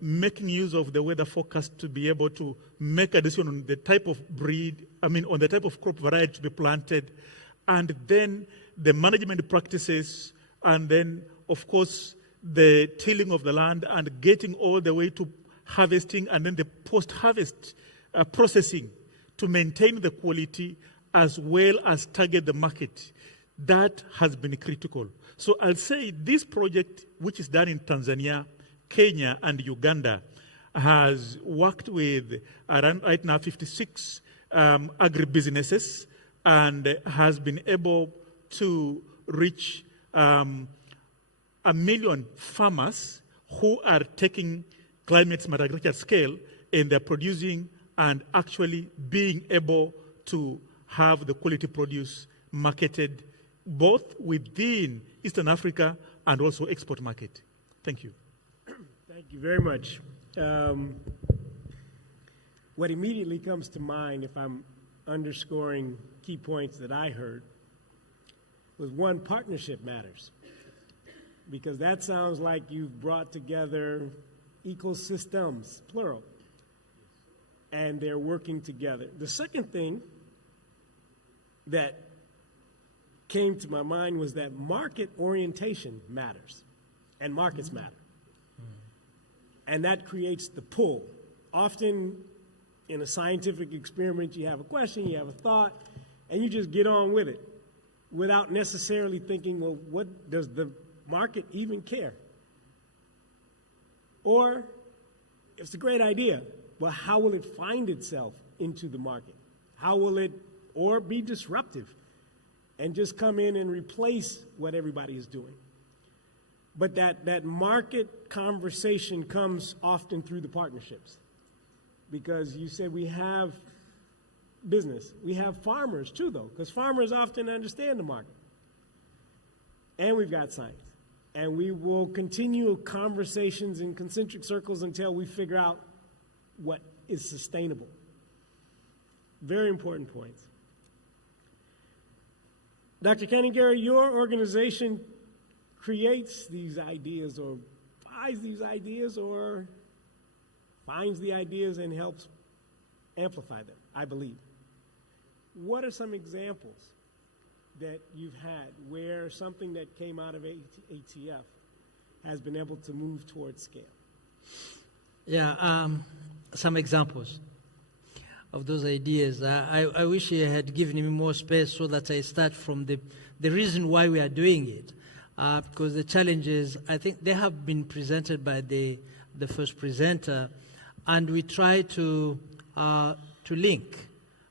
making use of the weather forecast to be able to make a decision on the type of on the type of crop variety to be planted, and then the management practices, and then, of course, the tilling of the land and getting all the way to harvesting, and then the post-harvest processing to maintain the quality as well as target the market. That has been critical. So I'll say this project, which is done in Tanzania, Kenya, and Uganda, has worked with around right now 56 agribusinesses, and has been able to reach 1 million farmers who are taking climate smart agriculture scale, and they're producing and actually being able to have the quality produce marketed both within Eastern Africa and also export market. Thank you. Thank you very much. What immediately comes to mind, if I'm underscoring key points that I heard, was one, partnership matters. Because that sounds like you've brought together ecosystems, plural, and they're working together. The second thing that came to my mind was that market orientation matters, and markets matter. And that creates the pull. Often in a scientific experiment, you have a question, you have a thought, and you just get on with it without necessarily thinking, well, what does the market even care? Or, it's a great idea, but how will it find itself into the market? How will it, or be disruptive and just come in and replace what everybody is doing? But that market conversation comes often through the partnerships. Because you said we have business. We have farmers too, though, because farmers often understand the market. And we've got science. And we will continue conversations in concentric circles until we figure out what is sustainable. Very important points. Dr. Kaningara, your organization creates these ideas, or buys these ideas, or finds the ideas and helps amplify them, I believe. What are some examples that you've had where something that came out of ATF has been able to move towards scale? Yeah, some examples of those ideas. I wish you had given me more space so that I start from the reason why we are doing it. Because the challenges, I think they have been presented by the first presenter, and we try to link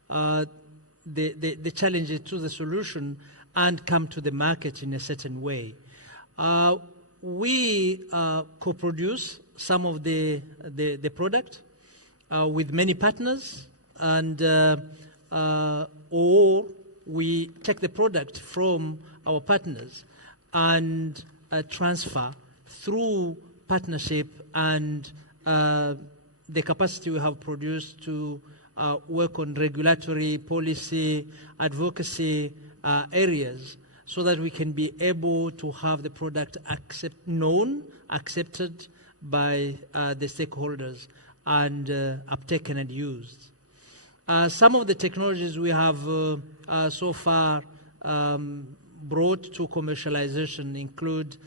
the challenges to the solution and come to the market in a certain way. We co-produce some of the product with many partners, and or we take the product from our partners and transfer through partnership and the capacity we have produced to work on regulatory, policy, advocacy areas, so that we can be able to have the product accepted by the stakeholders, and uptaken and used. Some of the technologies we have so far brought to commercialization include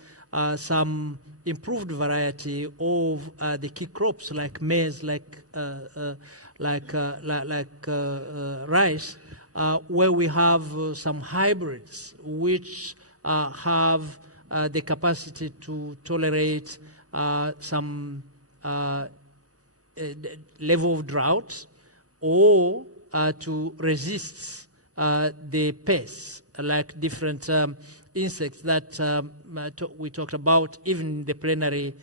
some improved variety of the key crops like maize, like rice, where we have some hybrids which have the capacity to tolerate some level of drought, or to resist the pests, like different insects that we talked about. Even in the plenary,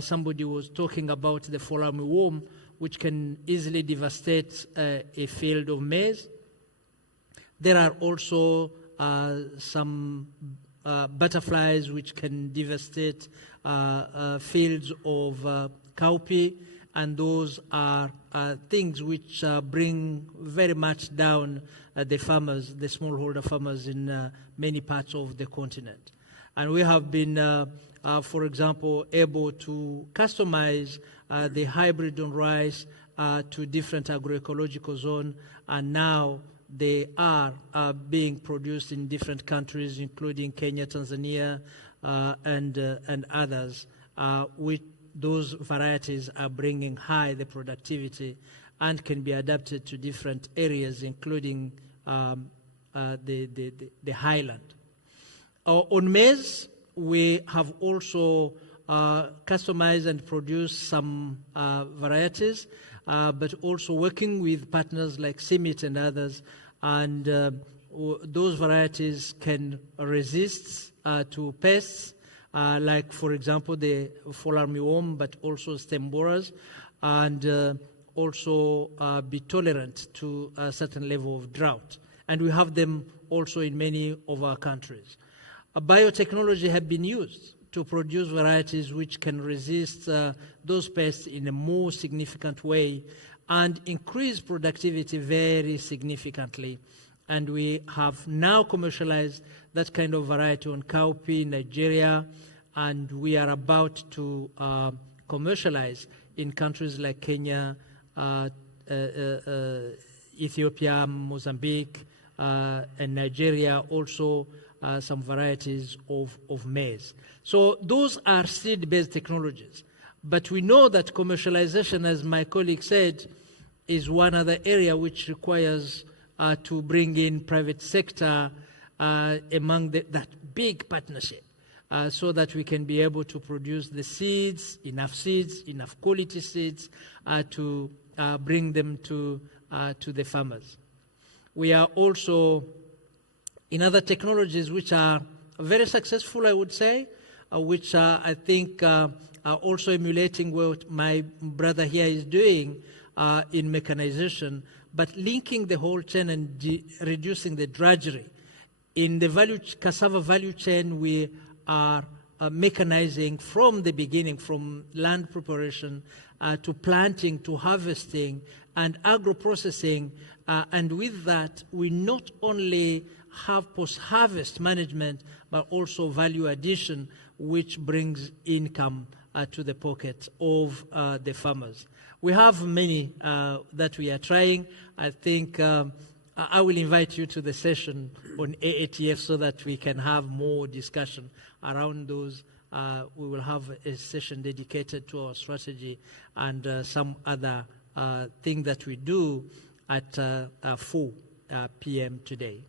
somebody was talking about the fallout worm, which can easily devastate a field of maize. There are also some butterflies which can devastate fields of cowpea, and those are things which bring very much down the farmers, the smallholder farmers in many parts of the continent. And we have been for example, able to customize the hybrid on rice to different agroecological zones, and now they are being produced in different countries, including Kenya, Tanzania, and others, which those varieties are bringing high the productivity and can be adapted to different areas, including the highland. On maize, we have also customized and produced some varieties, but also working with partners like CIMIT and others, and those varieties can resist to pests, like, for example, the fall armyworm, but also stem borers, and also be tolerant to a certain level of drought. And we have them also in many of our countries. Biotechnology have been used to produce varieties which can resist those pests in a more significant way and increase productivity very significantly. And we have now commercialized that kind of variety on cowpea in Nigeria, and we are about to commercialize in countries like Kenya, Ethiopia, Mozambique, and Nigeria, also some varieties of maize. So those are seed-based technologies. But we know that commercialization, as my colleague said, is one other area which requires to bring in private sector among that big partnership, so that we can be able to produce the seeds, enough quality seeds, to bring them to the farmers. We are also in other technologies which are very successful, I would say, which I think are also emulating what my brother here is doing in mechanization, but linking the whole chain and reducing the drudgery. In the cassava value chain, we are mechanizing from the beginning, from land preparation to planting, to harvesting, and agro-processing. And with that, we not only have post-harvest management, but also value addition, which brings income to the pocket of the farmers. We have many that we are trying. I think I will invite you to the session on AATF so that we can have more discussion around those. We will have a session dedicated to our strategy and some other thing that we do at 4 p.m. today.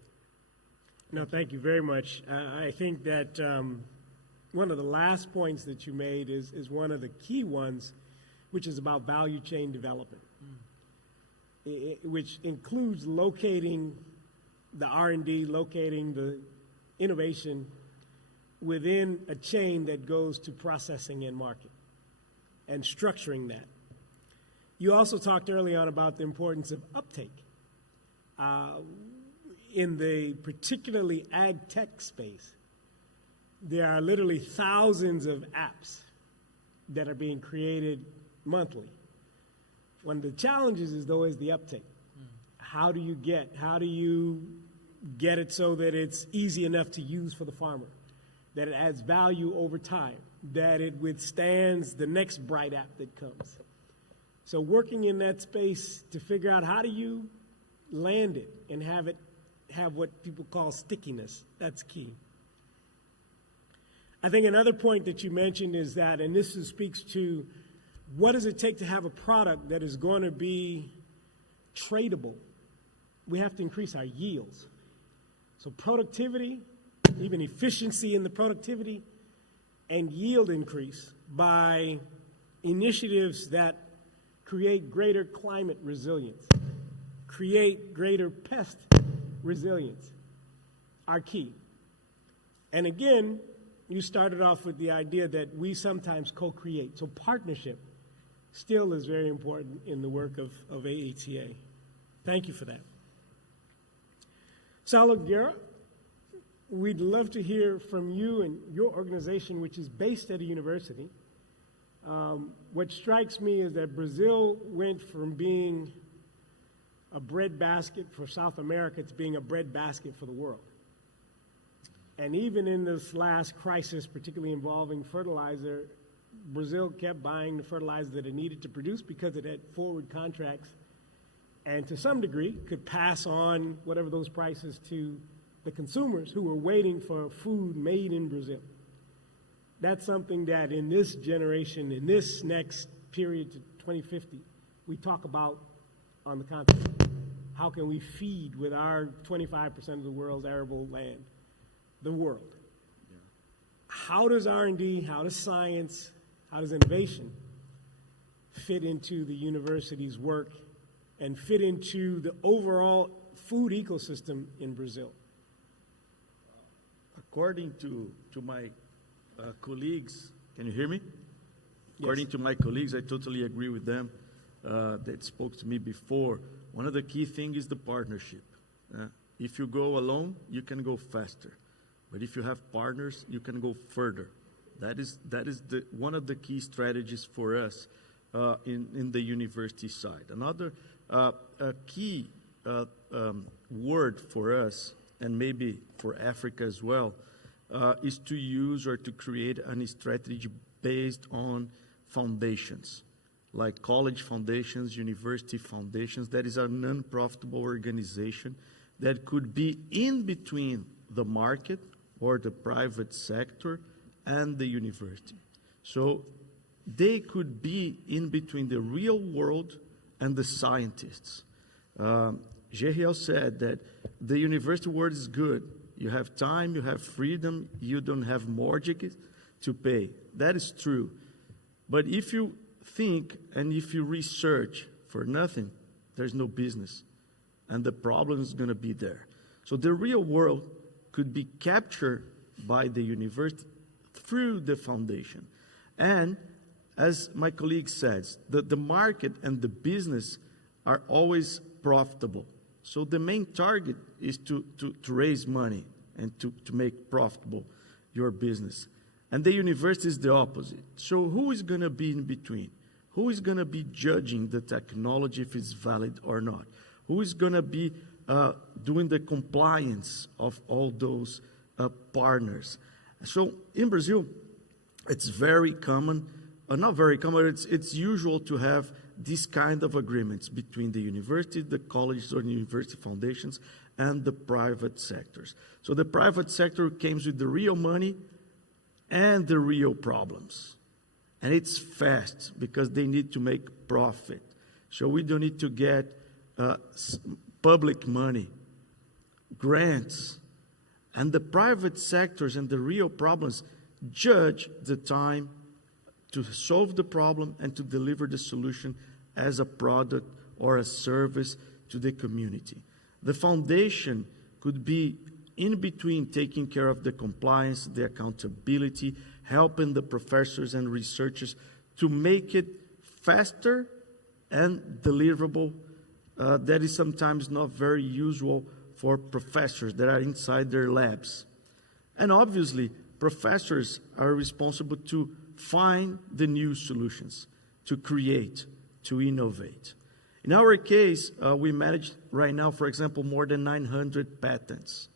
No, thank you very much. I think that one of the last points that you made is one of the key ones, which is about value chain development, which includes locating the R&D, locating the innovation within a chain that goes to processing and market, and structuring that. You also talked early on about the importance of uptake. In the particularly ag tech space, there are literally thousands of apps that are being created monthly. One of the challenges is the uptake. How do you get it so that it's easy enough to use for the farmer, that it adds value over time, that it withstands the next bright app that comes? So working in that space to figure out how do you land it and have what people call stickiness, that's key. I think another point that you mentioned is that, and this speaks to what does it take to have a product that is going to be tradable? We have to increase our yields. So productivity, even efficiency in the productivity, and yield increase by initiatives that create greater climate resilience, create greater pest resilience, are key. And again, you started off with the idea that we sometimes co-create. So partnership still is very important in the work of AATA. Thank you for that. Saulo Guerra, we'd love to hear from you and your organization, which is based at a university. What strikes me is that Brazil went from being a bread basket for South America to being a bread basket for the world. And even in this last crisis, particularly involving fertilizer, Brazil kept buying the fertilizer that it needed to produce because it had forward contracts and to some degree could pass on whatever those prices to the consumers who were waiting for food made in Brazil. That's something that in this generation, in this next period to 2050, we talk about on the continent. How can we feed with our 25% of the world's arable land, the world? Yeah. How does R&D, how does science, how does innovation fit into the university's work and fit into the overall food ecosystem in Brazil? According to my colleagues, can you hear me? Yes. According to my colleagues, I totally agree with them that spoke to me before. One of the key things is the partnership. If you go alone, you can go faster. But if you have partners, you can go further. That is one of the key strategies for us in the university side. Another key word for us, and maybe for Africa as well, is to use or to create a strategy based on foundations, like college foundations, university foundations. That is a non-profitable organization that could be in between the market or the private sector and the university. So they could be in between the real world and the scientists. Geriel said that the university world is good. You have time, you have freedom, you don't have mortgages to pay. That is true. But if you think and if you research for nothing, there's no business. And the problem is going to be there. So the real world could be captured by the university through the foundation. And as my colleague says, the market and the business are always profitable. So the main target is to raise money and to make profitable your business. And the university is the opposite. So who is going to be in between? Who is going to be judging the technology if it's valid or not? Who is going to be doing the compliance of all those partners? So in Brazil, it's very common, not very common, it's usual to have these kind of agreements between the university, the colleges or the university foundations, and the private sectors. So the private sector comes with the real money and the real problems. And it's fast because they need to make profit. So we don't need to get public money, grants. And the private sectors and the real problems judge the time to solve the problem and to deliver the solution as a product or a service to the community. The foundation could be in between taking care of the compliance, the accountability, helping the professors and researchers to make it faster and deliverable. That is sometimes not very usual for professors that are inside their labs. And obviously, professors are responsible to find the new solutions, to create, to innovate. In our case, we manage right now, for example, more than 900 patents.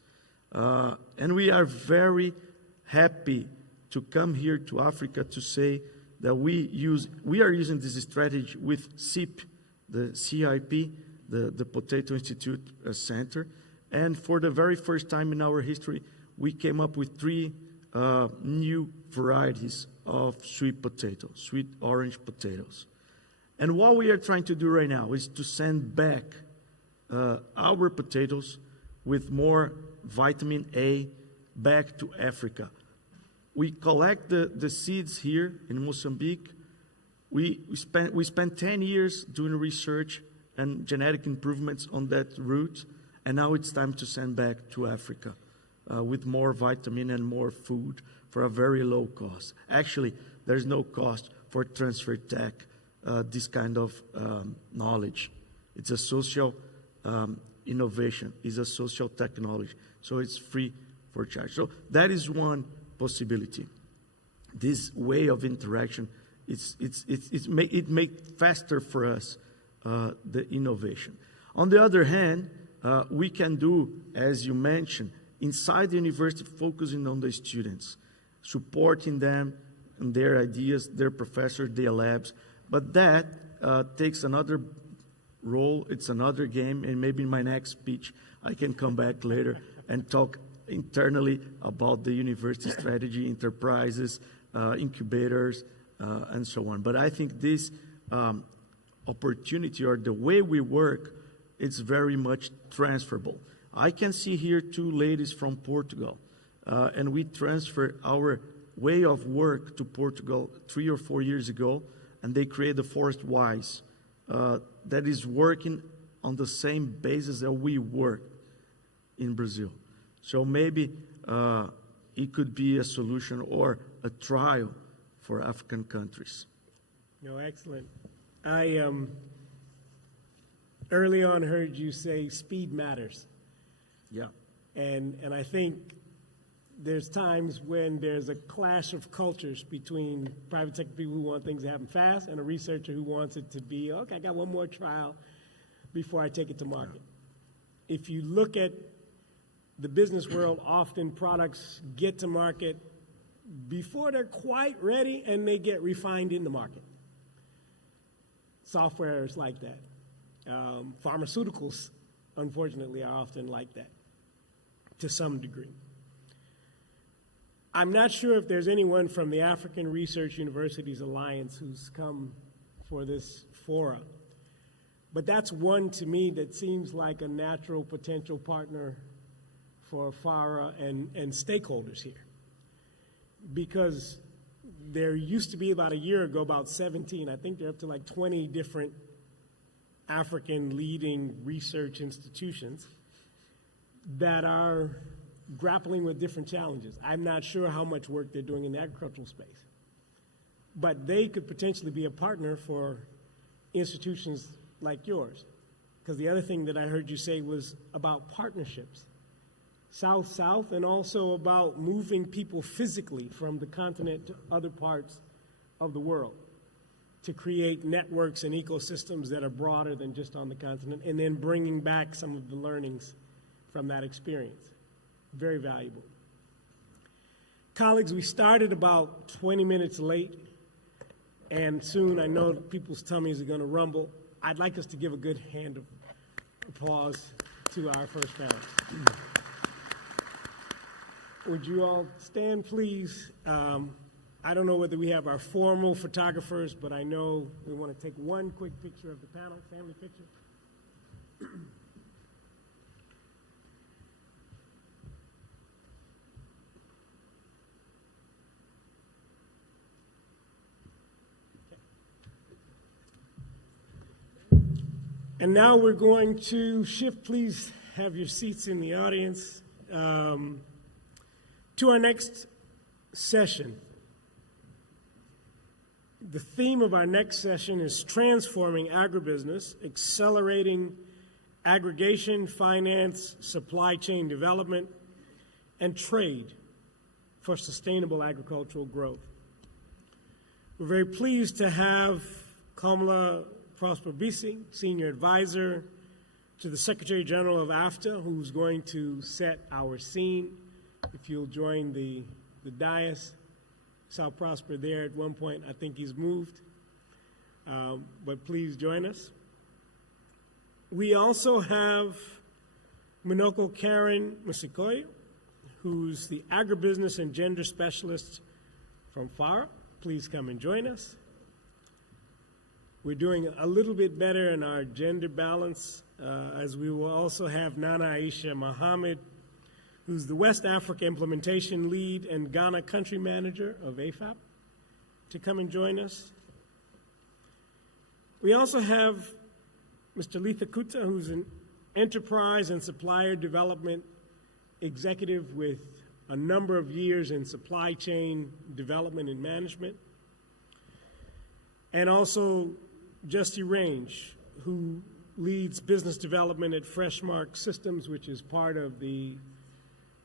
And we are very happy to come here to Africa to say that we are using this strategy with CIP, the CIP, the Potato Institute Center. And for the very first time in our history, we came up with 3 new varieties of sweet potato, sweet orange potatoes. And what we are trying to do right now is to send back our potatoes with more vitamin A back to Africa. We collect the seeds here in Mozambique. We spent 10 years doing research and genetic improvements on that root, and now it's time to send back to Africa with more vitamin and more food for a very low cost. Actually, there's no cost for transfer tech, this kind of knowledge. It's a social innovation, it's a social technology, so it's free for charge. So that is one possibility. This way of interaction, it makes faster for us the innovation. On the other hand, we can do, as you mentioned, inside the university focusing on the students, supporting them and their ideas, their professors, their labs. But that takes another role, it's another game, and maybe in my next speech I can come back later and talk internally about the university strategy, enterprises, incubators, and so on. But I think this opportunity or the way we work, it's very much transferable. I can see here two ladies from Portugal, and we transfer our way of work to Portugal 3 or 4 years ago, and they create the Forest Wise that is working on the same basis that we work in Brazil. So maybe it could be a solution or a trial for African countries. No, excellent. I early on heard you say speed matters. Yeah. And I think there's times when there's a clash of cultures between private sector people who want things to happen fast and a researcher who wants it to be, okay, I got one more trial before I take it to market. If you look at the business world, often products get to market before they're quite ready and they get refined in the market. Software is like that. Pharmaceuticals, unfortunately, are often like that to some degree. I'm not sure if there's anyone from the African Research Universities Alliance who's come for this forum, but that's one to me that seems like a natural potential partner for FARA and stakeholders here. Because there used to be about a year ago, about 17, I think they're up to like 20 different African leading research institutions that are grappling with different challenges. I'm not sure how much work they're doing in the agricultural space, but they could potentially be a partner for institutions like yours. Because the other thing that I heard you say was about partnerships, South-South, and also about moving people physically from the continent to other parts of the world to create networks and ecosystems that are broader than just on the continent, and then bringing back some of the learnings from that experience. Very valuable. Colleagues, we started about 20 minutes late, and soon I know people's tummies are going to rumble. I'd like us to give a good hand of applause to our first panel. Would you all stand, please? I don't know whether we have our formal photographers, but I know we want to take one quick picture of the panel, family picture. And now we're going to shift, please have your seats in the audience, to our next session. The theme of our next session is Transforming Agribusiness, Accelerating Aggregation, Finance, Supply Chain Development, and Trade for Sustainable Agricultural Growth. We're very pleased to have Kamala Prosper Bisi, Senior Advisor to the Secretary General of AFTA, who's going to set our scene. If you'll join the dais. Saw Prosper there at one point. I think he's moved. But please join us. We also have Minoko Karen Musikoyo, who's the Agribusiness and Gender Specialist from FARA. Please come and join us. We're doing a little bit better in our gender balance, as we will also have Nana Aisha Mohammed, who's the West Africa Implementation Lead and Ghana Country Manager of AFAP, to come and join us. We also have Mr. Letha Kuta, who's an Enterprise and Supplier Development Executive with a number of years in supply chain development and management. And also Justy Range, who leads business development at Freshmark Systems, which is part of the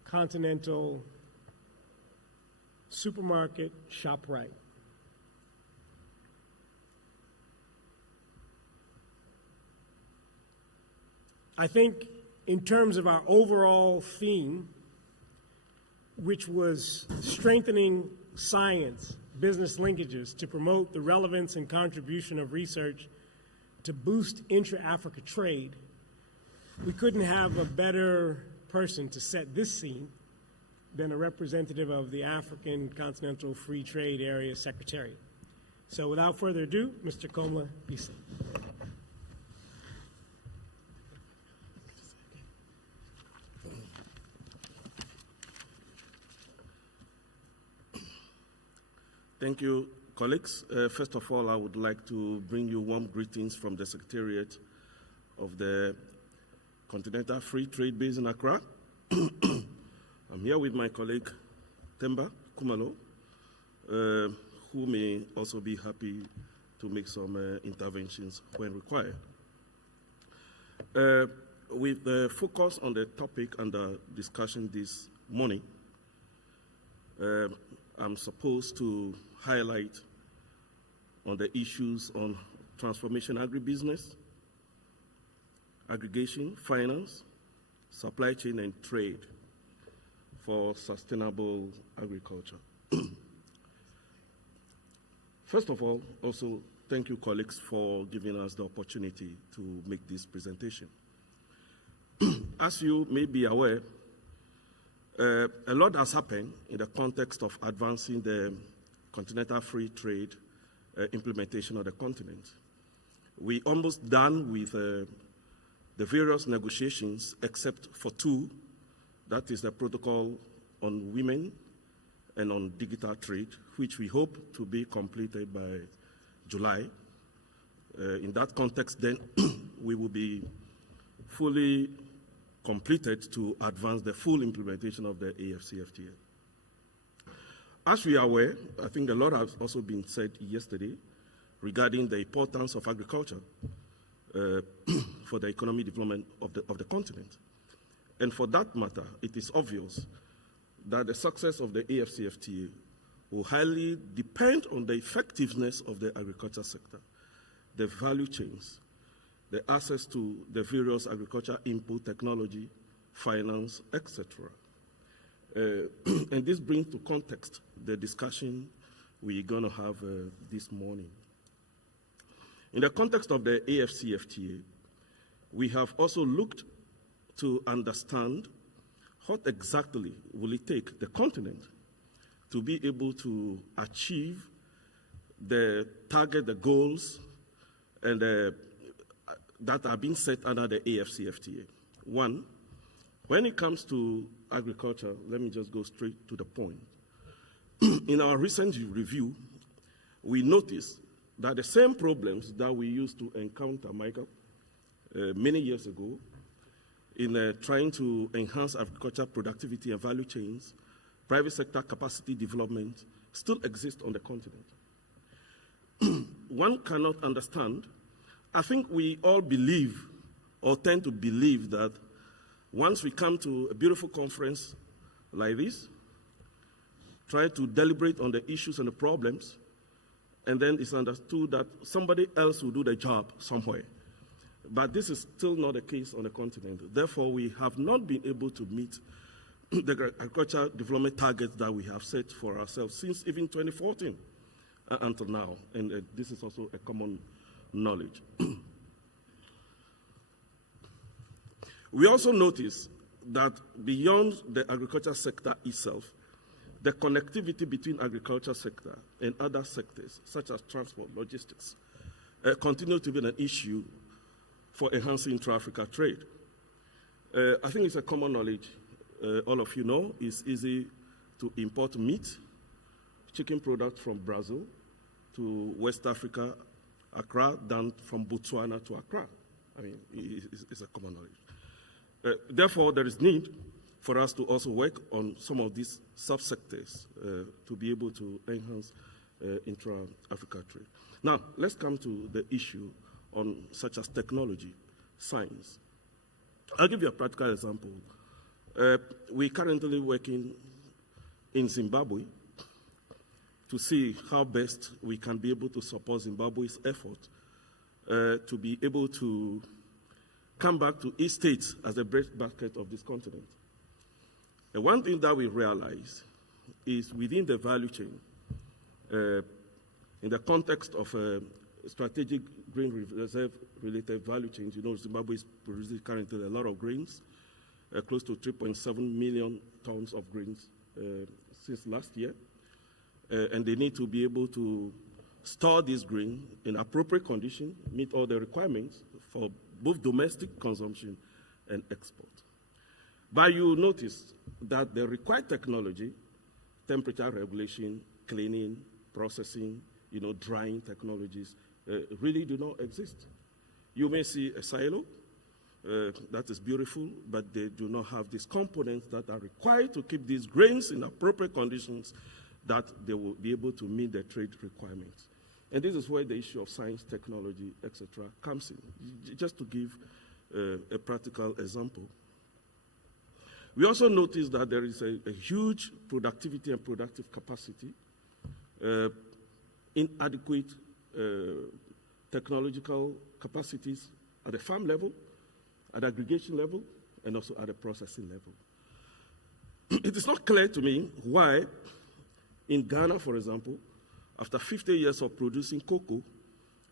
Continental Supermarket ShopRite. I think in terms of our overall theme, which was strengthening science, business linkages to promote the relevance and contribution of research to boost intra-Africa trade, we couldn't have a better person to set this scene than a representative of the African Continental Free Trade Area Secretariat. So without further ado, Mr. Komla Bise. Thank you, colleagues. First of all, I would like to bring you warm greetings from the Secretariat of the Continental Free Trade Base in Accra. I'm here with my colleague, Temba Kumalo, who may also be happy to make some interventions when required. With the focus on the topic under discussion this morning, I'm supposed to highlight on the issues on transformation agribusiness, aggregation, finance, supply chain, and trade for sustainable agriculture. First of all, also thank you, colleagues, for giving us the opportunity to make this presentation. As you may be aware, a lot has happened in the context of advancing the continental free trade implementation of the continent. We're almost done with the various negotiations except for two. That is the protocol on women and on digital trade, which we hope to be completed by July. In that context, then, we will be fully completed to advance the full implementation of the AFCFTA. As we are aware, I think a lot has also been said yesterday regarding the importance of agriculture for the economic development of the continent. And for that matter, it is obvious that the success of the AFCFTA will highly depend on the effectiveness of the agriculture sector, the value chains, the access to the various agriculture input technology, finance, etc. And this brings to context the discussion we're going to have this morning. In the context of the AFCFTA, we have also looked to understand what exactly will it take the continent to be able to achieve the target, the goals, and that are being set under the AFCFTA. One, when it comes to agriculture, let me just go straight to the point. In our recent review, we noticed that the same problems that we used to encounter, Michael, many years ago, in trying to enhance agriculture productivity and value chains, private sector capacity development, still exist on the continent. One cannot understand. I think we all believe or tend to believe that once we come to a beautiful conference like this, try to deliberate on the issues and the problems, and then it's understood that somebody else will do the job somewhere. But this is still not the case on the continent. Therefore, we have not been able to meet the agricultural development targets that we have set for ourselves since even 2014 until now. And this is also a common knowledge. We also notice that beyond the agriculture sector itself, the connectivity between agriculture sector and other sectors, such as transport, logistics, continue to be an issue for enhancing intra-Africa trade. I think it's a common knowledge, all of you know, it's easy to import meat, chicken products from Brazil to West Africa, Accra, than from Botswana to Accra. I mean, it's a common knowledge. Therefore, there is need for us to also work on some of these subsectors to be able to enhance intra-Africa trade. Now, let's come to the issue on such as technology, science. I'll give you a practical example. We're currently working in Zimbabwe to see how best we can be able to support Zimbabwe's effort to be able to come back to East States as a breadbasket of this continent. And one thing that we realize is within the value chain, in the context of strategic grain reserve-related value chains, you know, Zimbabwe is producing currently a lot of grains, close to 3.7 million tons of grains since last year. And they need to be able to store this grain in appropriate condition, meet all the requirements for both domestic consumption and export. But you notice that the required technology, temperature regulation, cleaning, processing, you know, drying technologies, really do not exist. You may see a silo that is beautiful, but they do not have these components that are required to keep these grains in appropriate conditions that they will be able to meet the trade requirements. And this is where the issue of science, technology, etc. comes in. Just to give a practical example. We also notice that there is a huge productivity and productive capacity, inadequate technological capacities at the farm level, at the aggregation level, and also at the processing level. It is not clear to me why, in Ghana, for example, after 50 years of producing cocoa,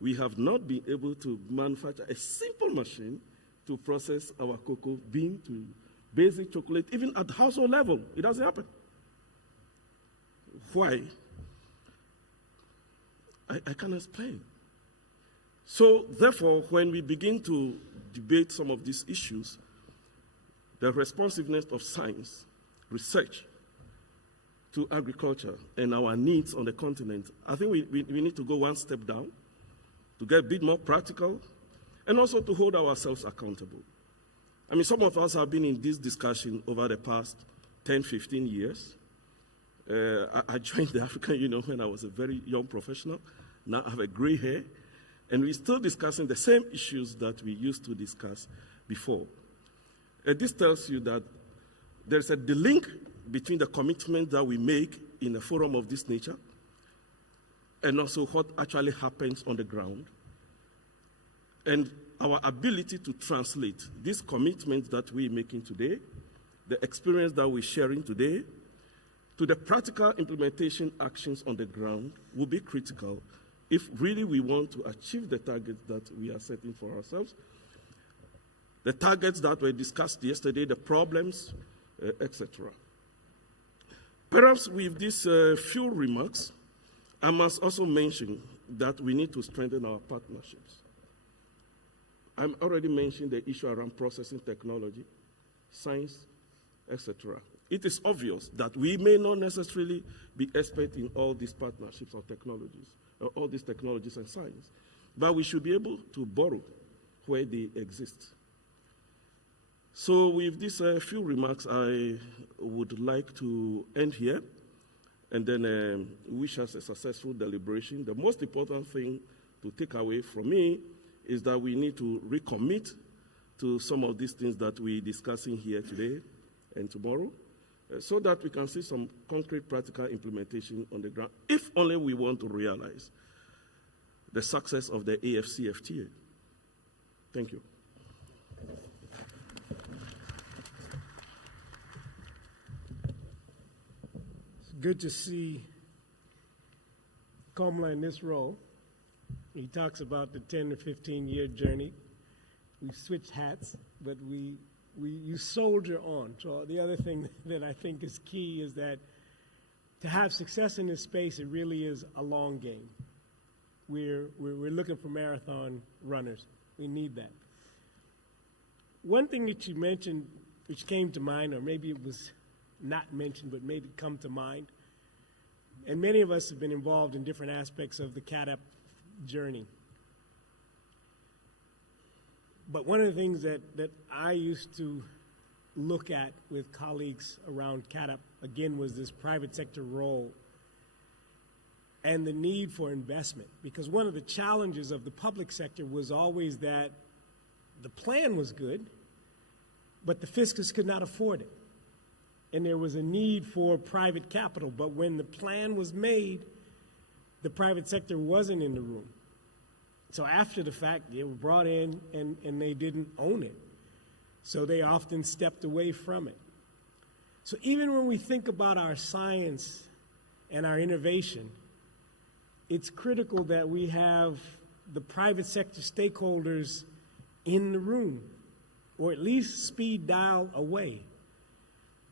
we have not been able to manufacture a simple machine to process our cocoa bean to basic chocolate, even at household level. It doesn't happen. Why? I can't explain. So, therefore, when we begin to debate some of these issues, the responsiveness of science, research, to agriculture and our needs on the continent, I think we need to go one step down to get a bit more practical and also to hold ourselves accountable. I mean, some of us have been in this discussion over the past 10, 15 years. I joined the African Union when I was a very young professional. Now I have a gray hair. And we're still discussing the same issues that we used to discuss before. This tells you that there's a link between the commitment that we make in a forum of this nature and also what actually happens on the ground, and our ability to translate this commitment that we're making today, the experience that we're sharing today, to the practical implementation actions on the ground will be critical if really we want to achieve the targets that we are setting for ourselves, the targets that were discussed yesterday, the problems, etc. Perhaps with these few remarks, I must also mention that we need to strengthen our partnerships. I'm already mentioned the issue around processing technology, science, etc. It is obvious that we may not necessarily be expert in all these partnerships or technologies, or all these technologies and science, but we should be able to borrow where they exist. So with these few remarks, I would like to end here and then wish us a successful deliberation. The most important thing to take away from me is that we need to recommit to some of these things that we're discussing here today and tomorrow, so that we can see some concrete practical implementation on the ground, if only we want to realize the success of the AFCFTA. Thank you. It's good to see Komla in this role. He talks about the 10 to 15-year journey. We've switched hats, but you soldier on. So the other thing that I think is key is that to have success in this space, it really is a long game. We're looking for marathon runners. We need that. One thing that you mentioned, which came to mind, or maybe it was not mentioned, but maybe come to mind, and many of us have been involved in different aspects of the CAADP journey. But one of the things that I used to look at with colleagues around CAADP, again, was this private sector role and the need for investment. Because one of the challenges of the public sector was always that the plan was good, but the fiscus could not afford it. And there was a need for private capital. But when the plan was made, the private sector wasn't in the room. So after the fact, they were brought in and they didn't own it. So they often stepped away from it. So even when we think about our science and our innovation, it's critical that we have the private sector stakeholders in the room, or at least speed dial away,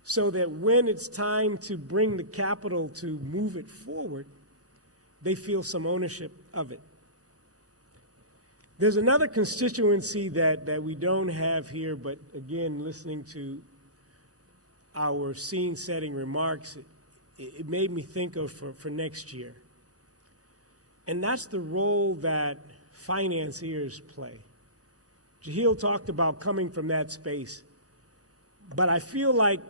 so that when it's time to bring the capital to move it forward, they feel some ownership of it. There's another constituency that we don't have here, but again, listening to our scene-setting remarks, it made me think of for next year. And that's the role that financiers play. Jahil talked about coming from that space, but I feel like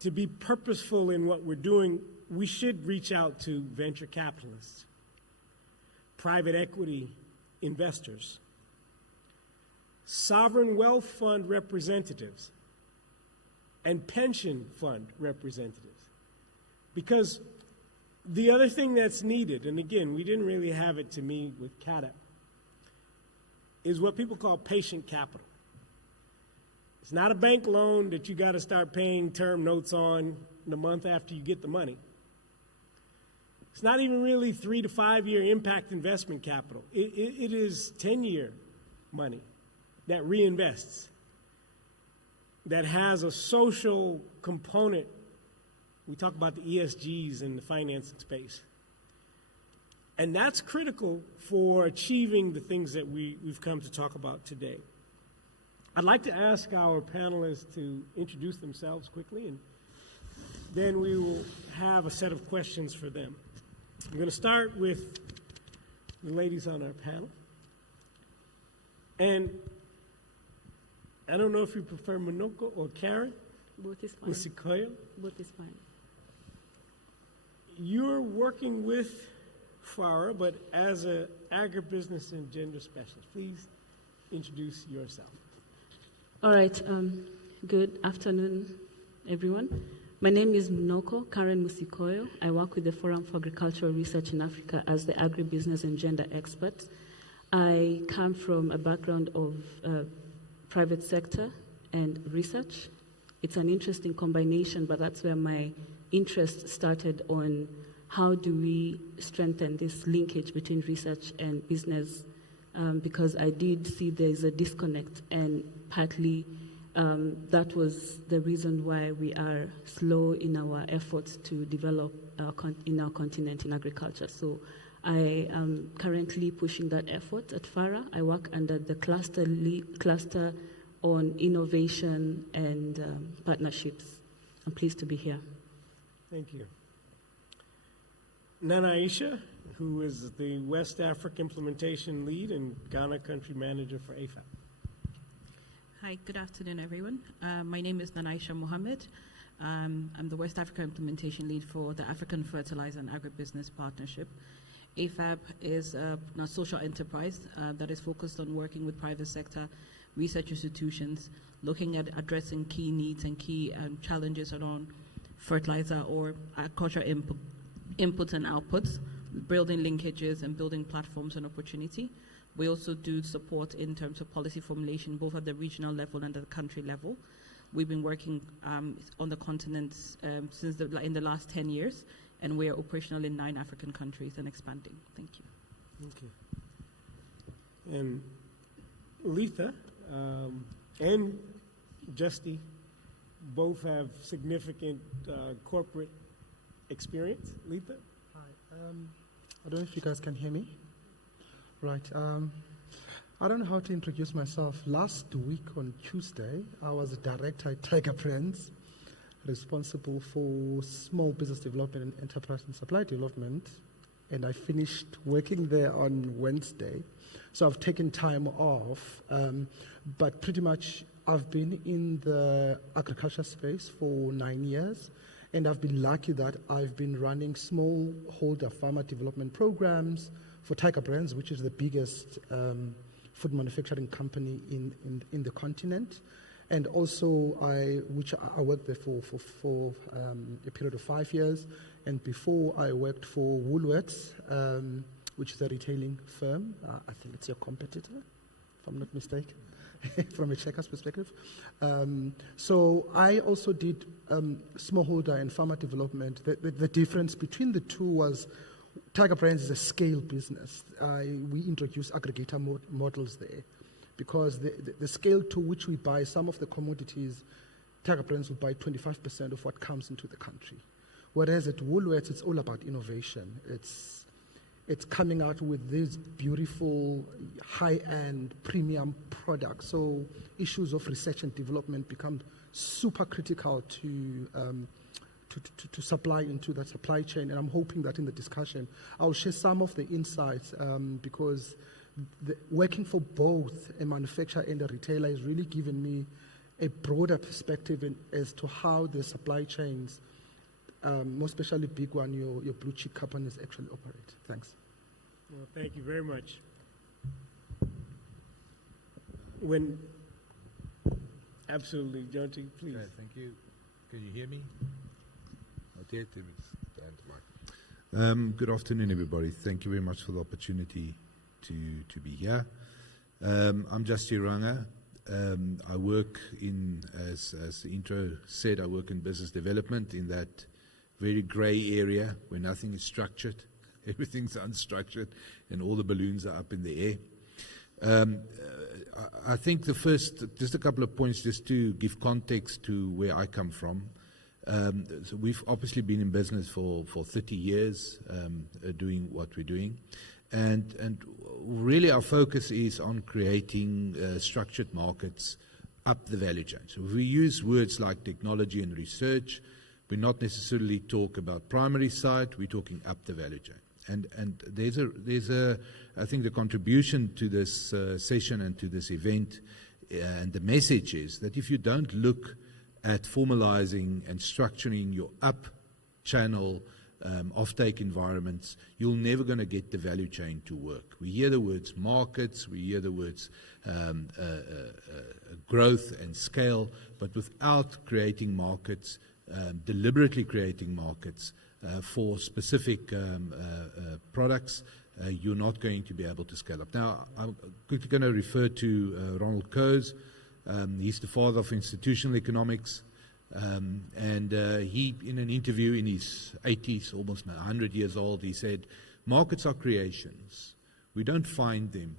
to be purposeful in what we're doing, we should reach out to venture capitalists, private equity investors, sovereign wealth fund representatives, and pension fund representatives. Because the other thing that's needed, and again, we didn't really have it to me with CADA, is what people call patient capital. It's not a bank loan that you got to start paying term notes on the month after you get the money. It's not even really 3 to 5 year impact investment capital. It is 10-year money that reinvests, that has a social component. We talk about the ESGs in the financing space. And that's critical for achieving the things that we've come to talk about today. I'd like to ask our panelists to introduce themselves quickly, and then we will have a set of questions for them. I'm going to start with the ladies on our panel. And I don't know if you prefer Monoko or Karen. Both is fine. Musikoyo. Both is fine. You're working with FARA, but as an agribusiness and gender specialist. Please introduce yourself. All right. Good afternoon, everyone. My name is Monoko Karen Musikoyo. I work with the Forum for Agricultural Research in Africa as the agribusiness and gender expert. I come from a background of private sector and research. It's an interesting combination, but that's where my interest started on how do we strengthen this linkage between research and business, because I did see there's a disconnect, and partly that was the reason why we are slow in our efforts to develop in our continent in agriculture. So I am currently pushing that effort at FARA. I work under the cluster on innovation and partnerships. I'm pleased to be here. Thank you. Nana Aisha, who is the West Africa Implementation Lead and Ghana Country Manager for AFAP. Hi, good afternoon, everyone. My name is Nanaisha Mohammed. I'm the West Africa Implementation Lead for the African Fertilizer and Agribusiness Partnership. AFAP is a social enterprise that is focused on working with private sector research institutions, looking at addressing key needs and key challenges around fertilizer or agriculture inputs and outputs, building linkages and building platforms and opportunity. We also do support in terms of policy formulation, both at the regional level and at the country level. We've been working on the continent since in the last 10 years, and we are operational in 9 African countries and expanding. Thank you. Okay. And Letha and Justy both have significant corporate experience. Letha? Hi. I don't know if you guys can hear me. Right. I don't know how to introduce myself. Last week on Tuesday, I was a director at Tiger Brands, responsible for small business development and enterprise and supply development. And I finished working there on Wednesday. So I've taken time off. But pretty much I've been in the agriculture space for 9 years. And I've been lucky that I've been running smallholder farmer development programs for Tiger Brands, which is the biggest food manufacturing company in the continent. And also, I worked there for a period of 5 years. And before, I worked for Woolworths, which is a retailing firm. I think it's your competitor, if I'm not mistaken, from a checker's perspective. So I also did smallholder and farmer development. The difference between the two was Tiger Brands is a scale business. We introduced aggregator models there because the scale to which we buy some of the commodities, Tiger Brands will buy 25% of what comes into the country. Whereas at Woolworths, it's all about innovation. It's coming out with these beautiful, high-end, premium products. So issues of research and development become super critical to supply into that supply chain. And I'm hoping that in the discussion, I'll share some of the insights because working for both a manufacturer and a retailer has really given me a broader perspective as to how the supply chains, more especially big one, your blue chip companies actually operate. Thanks. Well, thank you very much. Absolutely, Jonty, please. Okay, thank you. Can you hear me? Not yet. Good afternoon, everybody. Thank you very much for the opportunity to be here. I'm Just Ranga. I work as the intro said, I work in business development in that very grey area where nothing is structured, everything's unstructured, and all the balloons are up in the air. I think just a couple of points just to give context to where I come from. So we've obviously been in business for 30 years, doing what we're doing. And really our focus is on creating structured markets up the value chain. So if we use words like technology and research, we're not necessarily talk about primary side, we're talking up the value chain. And there's I think the contribution to this session and to this event and the message is that if you don't look at formalizing and structuring your up channel offtake environments, you're never going to get the value chain to work. We hear the words markets, we hear the words growth and scale, but without creating markets, deliberately creating markets for specific products, you're not going to be able to scale up. Now, I'm quickly going to refer to Ronald Coase. He's the father of institutional economics. And he, in an interview in his 80s, almost 100 years old, he said, markets are creations. We don't find them.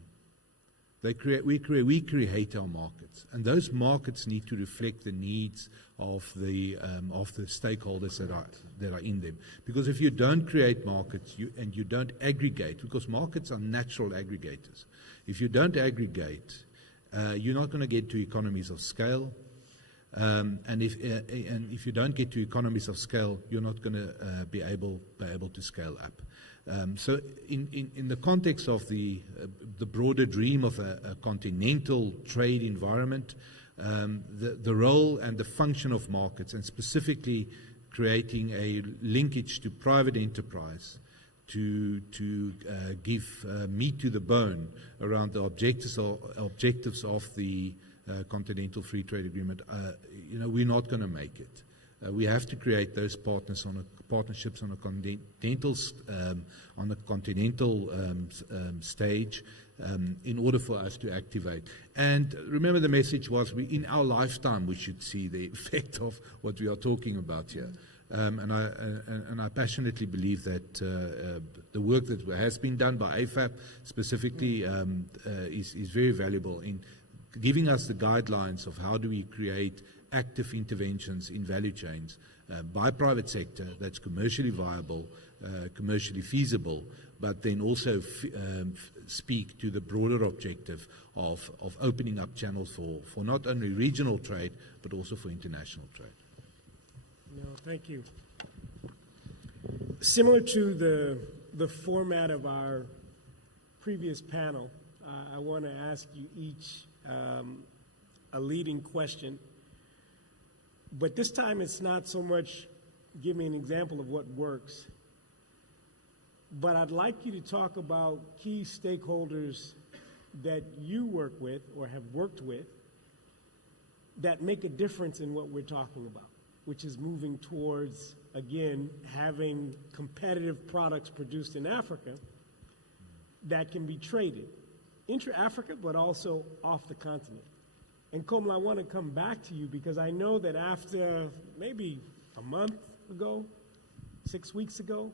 We create our markets. And those markets need to reflect the needs of the stakeholders that are in them. Because if you don't create markets and you don't aggregate, because markets are natural aggregators, if you don't aggregate, you're not going to get to economies of scale. And if you don't get to economies of scale, you're not going to be able to scale up. So in the context of the broader dream of a continental trade environment, the role and the function of markets, and specifically creating a linkage to private enterprise to give meat to the bone around the objectives of the Continental Free Trade Agreement, we're not going to make it. We have to create those partnerships on a continental stage in order for us to activate. And remember, the message was, in our lifetime, we should see the effect of what we are talking about here. And I passionately believe that the work that has been done by AFAP specifically is very valuable in giving us the guidelines of how do we create active interventions in value chains by private sector that's commercially viable, commercially feasible, but then also speak to the broader objective of opening up channels for not only regional trade, but also for international trade. No, thank you. Similar to the format of our previous panel, I want to ask you each a leading question. But this time it's not so much give me an example of what works, but I'd like you to talk about key stakeholders that you work with or have worked with that make a difference in what we're talking about, which is moving towards, again, having competitive products produced in Africa that can be traded. intra-Africa, but also off the continent. And Komla, I want to come back to you because I know that after maybe a month ago, 6 weeks ago,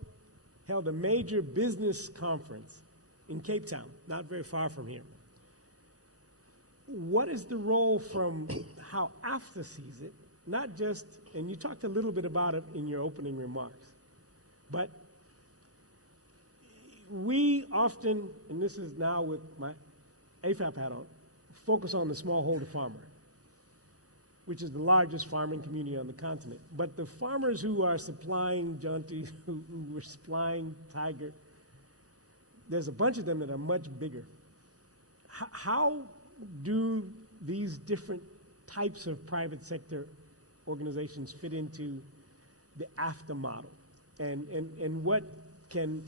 held a major business conference in Cape Town, not very far from here. What is the role from how AFTA sees it? Not just, and you talked a little bit about it in your opening remarks, but we often, and this is now with my AFAP hat on, focus on the smallholder farmer, which is the largest farming community on the continent. But the farmers who are supplying Jonty, who are supplying Tiger, there's a bunch of them that are much bigger. How do these different types of private sector organizations fit into the AFTA model? And what can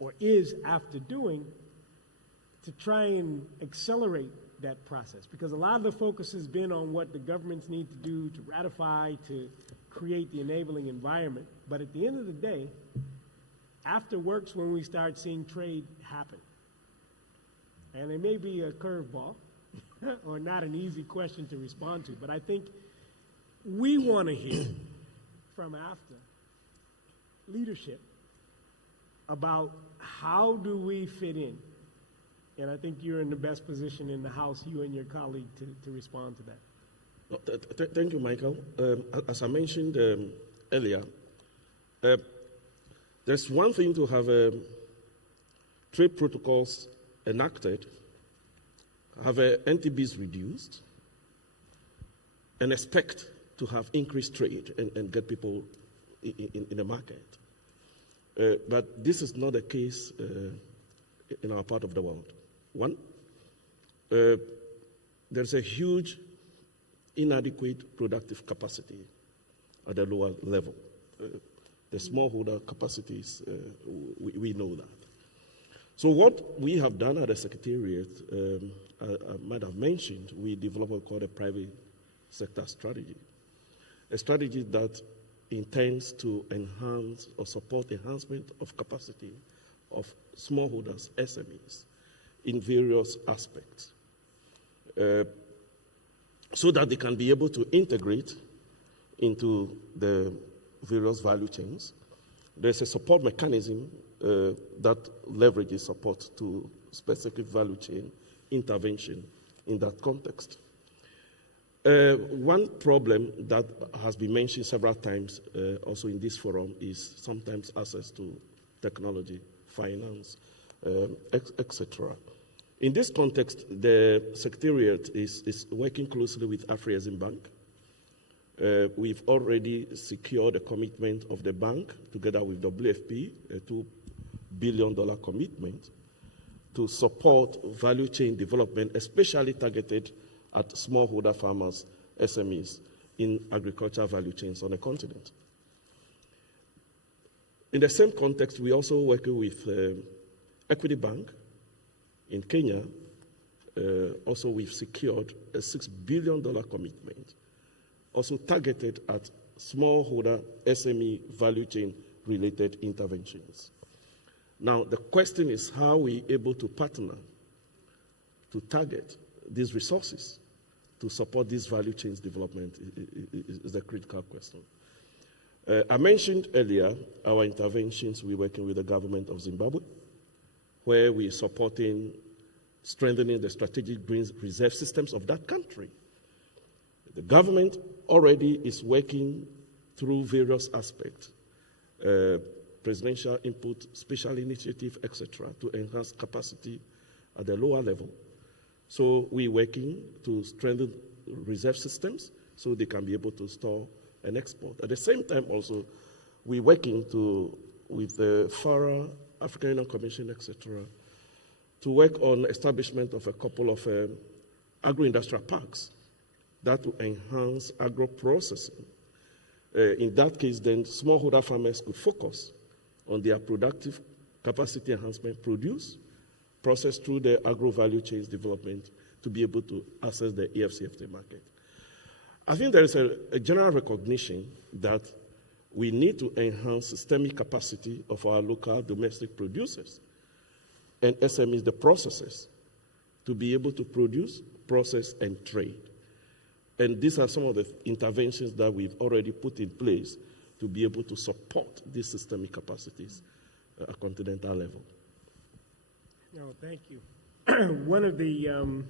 or is AFTA doing to try and accelerate that process? Because a lot of the focus has been on what the governments need to do to ratify, to create the enabling environment. But at the end of the day, AFTA works when we start seeing trade happen. And it may be a curveball or not an easy question to respond to, but I think we want to hear from AFTA leadership about how do we fit in. And I think you're in the best position in the House, you and your colleague, to respond to that. Thank you, Michael. As I mentioned earlier, there's one thing to have trade protocols enacted, have NTBs reduced, and expect to have increased trade and get people in the market. But this is not the case in our part of the world. One, there's a huge inadequate productive capacity at the lower level. The smallholder capacities, we know that. So what we have done at the Secretariat, I might have mentioned, we developed what we call a private sector strategy. A strategy that intends to enhance or support enhancement of capacity of smallholders, SMEs, in various aspects, so that they can be able to integrate into the various value chains. There's a support mechanism that leverages support to specific value chain intervention in that context. One problem that has been mentioned several times also in this forum is sometimes access to technology, finance, etc. In this context, the Secretariat is working closely with Afrexim Bank. We've already secured a commitment of the bank together with WFP, a $2 billion commitment to support value chain development, especially targeted at smallholder farmers, SMEs, in agricultural value chains on the continent. In the same context, we also working with Equity Bank in Kenya. Also, we've secured a $6 billion commitment, also targeted at smallholder SME value chain related interventions. Now, the question is how we able to partner to target these resources to support these value chains development is the critical question. I mentioned earlier our interventions. We're working with the government of Zimbabwe, where we're supporting strengthening the strategic green reserve systems of that country. The government already is working through various aspects, presidential input, special initiative, etc., to enhance capacity at the lower level. So we're working to strengthen reserve systems so they can be able to store and export. At the same time also, we're working with the FARA, African Union Commission, etc., to work on establishment of a couple of agro-industrial parks that will enhance agro-processing. In that case, then, smallholder farmers could focus on their productive capacity enhancement, produce, process through the agro-value chains development to be able to access the EFCFTA market. I think there is a general recognition that we need to enhance systemic capacity of our local domestic producers and SMEs, the processors, to be able to produce, process, and trade. And these are some of the interventions that we've already put in place to be able to support these systemic capacities at continental level. No, thank you. One of the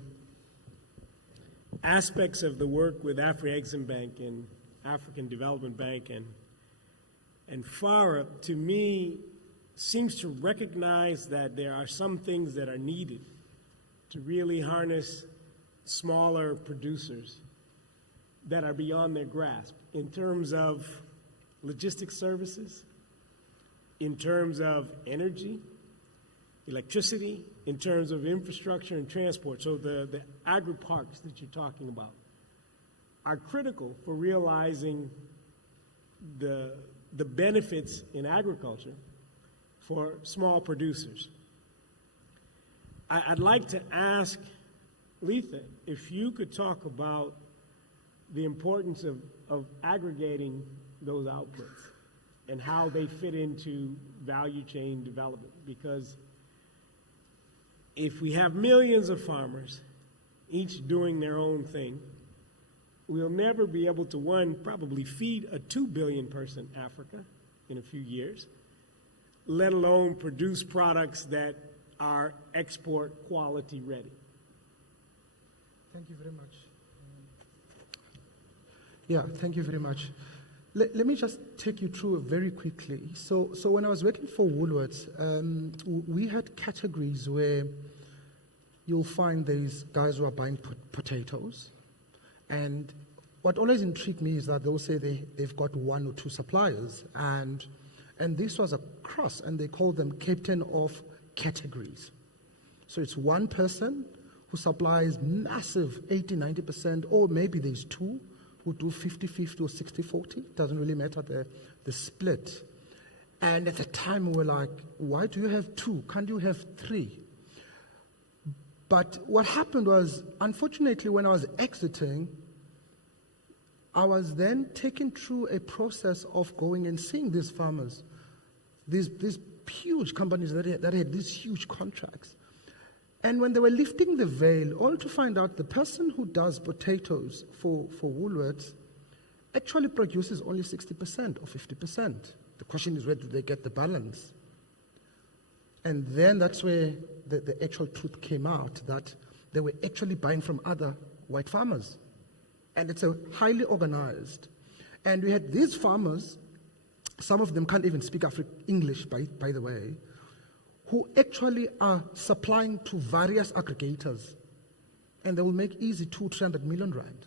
aspects of the work with Afro-Exim Bank and African Development Bank and FARA, to me, seems to recognize that there are some things that are needed to really harness smaller producers that are beyond their grasp in terms of logistics services, in terms of energy, electricity, in terms of infrastructure and transport. So the agri-parks that you're talking about are critical for realizing the benefits in agriculture for small producers. I'd like to ask Letha if you could talk about the importance of aggregating those outputs and how they fit into value chain development. Because if we have millions of farmers, each doing their own thing, we'll never be able to, one, probably feed a 2 billion person Africa in a few years, let alone produce products that are export quality ready. Thank you very much. Thank you very much. Let me just take you through it very quickly. So when I was working for Woolworths, we had categories where you'll find these guys who are buying potatoes. And what always intrigued me is that they'll say they've got 1 or 2 suppliers. And this was a cross, and they called them captain of categories. So it's one person who supplies massive 80, 90%, or maybe there's 2 who do 50-50 or 60-40. Doesn't really matter the split. And at the time we were like, why do you have 2? Can't you have 3? But what happened was, unfortunately, when I was exiting, I was then taken through a process of going and seeing these farmers, these huge companies that had these huge contracts. And when they were lifting the veil, only to find out the person who does potatoes for Woolworths actually produces only 60% or 50%. The question is, where do they get the balance? And then that's where the actual truth came out, that they were actually buying from other white farmers. And it's a highly organized. And we had these farmers, some of them can't even speak English, by the way, who actually are supplying to various aggregators, and they will make easy 200-300 million rand.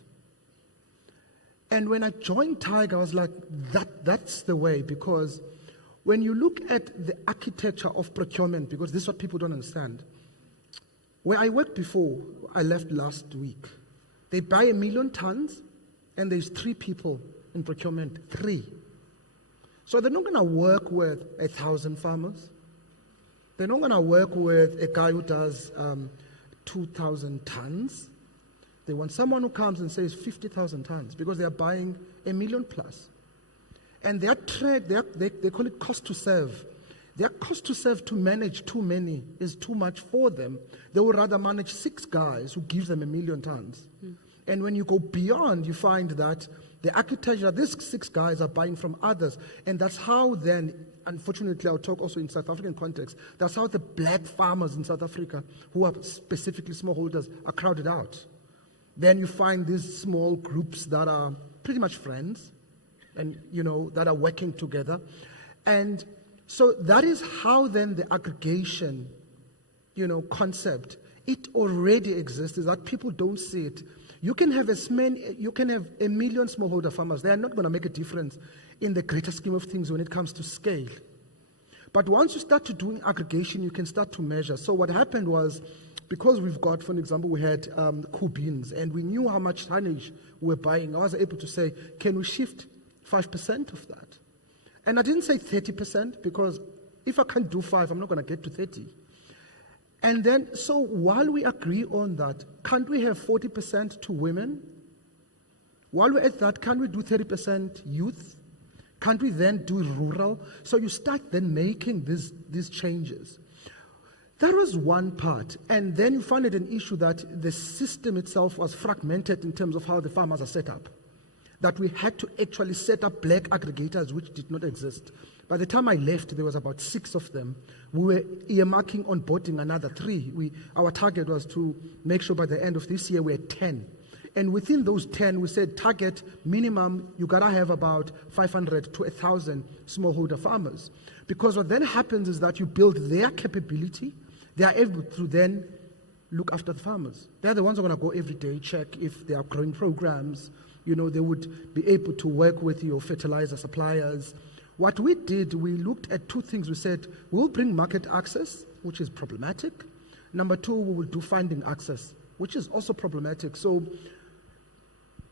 And when I joined Tiger, I was like, that's the way, because when you look at the architecture of procurement, because this is what people don't understand. Where I worked before, I left last week. They buy 1 million tons, and there's 3 people in procurement, 3. So they're not going to work with 1,000 farmers. They're not going to work with a guy who does 2,000 tons. They want someone who comes and says 50,000 tons, because they are buying 1 million plus. And their trade, they call it cost to serve. Their cost to serve to manage too many is too much for them. They would rather manage 6 guys who gives them 1 million tons. And when you go beyond, you find that the architecture, these 6 guys are buying from others. And that's how then, unfortunately, I'll talk also in South African context, that's how the black farmers in South Africa, who are specifically smallholders, are crowded out. Then you find these small groups that are pretty much friends and, that are working together. And so that is how then the aggregation, concept, it already exists, is that people don't see it. You can have 1 million smallholder farmers. They are not going to make a difference in the greater scheme of things when it comes to scale. But once you start to doing aggregation, you can start to measure. So what happened was, because we've got, for example, we had cool beans, and we knew how much tonnage we were buying, I was able to say, can we shift 5% of that? And I didn't say 30%, because if I can't do 5, I'm not going to get to 30. And then, so while we agree on that, can't we have 40% to women? While we're at that, can't we do 30% youth? Can't we then do rural? So you start then making these changes. That was one part. And then you found it an issue that the system itself was fragmented in terms of how the farmers are set up. That we had to actually set up black aggregators which did not exist. By the time I left, there was about 6 of them. We were earmarking onboarding another 3. Our target was to make sure by the end of this year we had 10. And within those 10, we said target minimum, you gotta have about 500 to 1,000 smallholder farmers. Because what then happens is that you build their capability. They are able to then look after the farmers. They're the ones who are going to go every day, check if they are growing programs. They would be able to work with your fertilizer suppliers. What we did, we looked at 2 things. We said, we'll bring market access, which is problematic. Number 2, we will do funding access, which is also problematic. So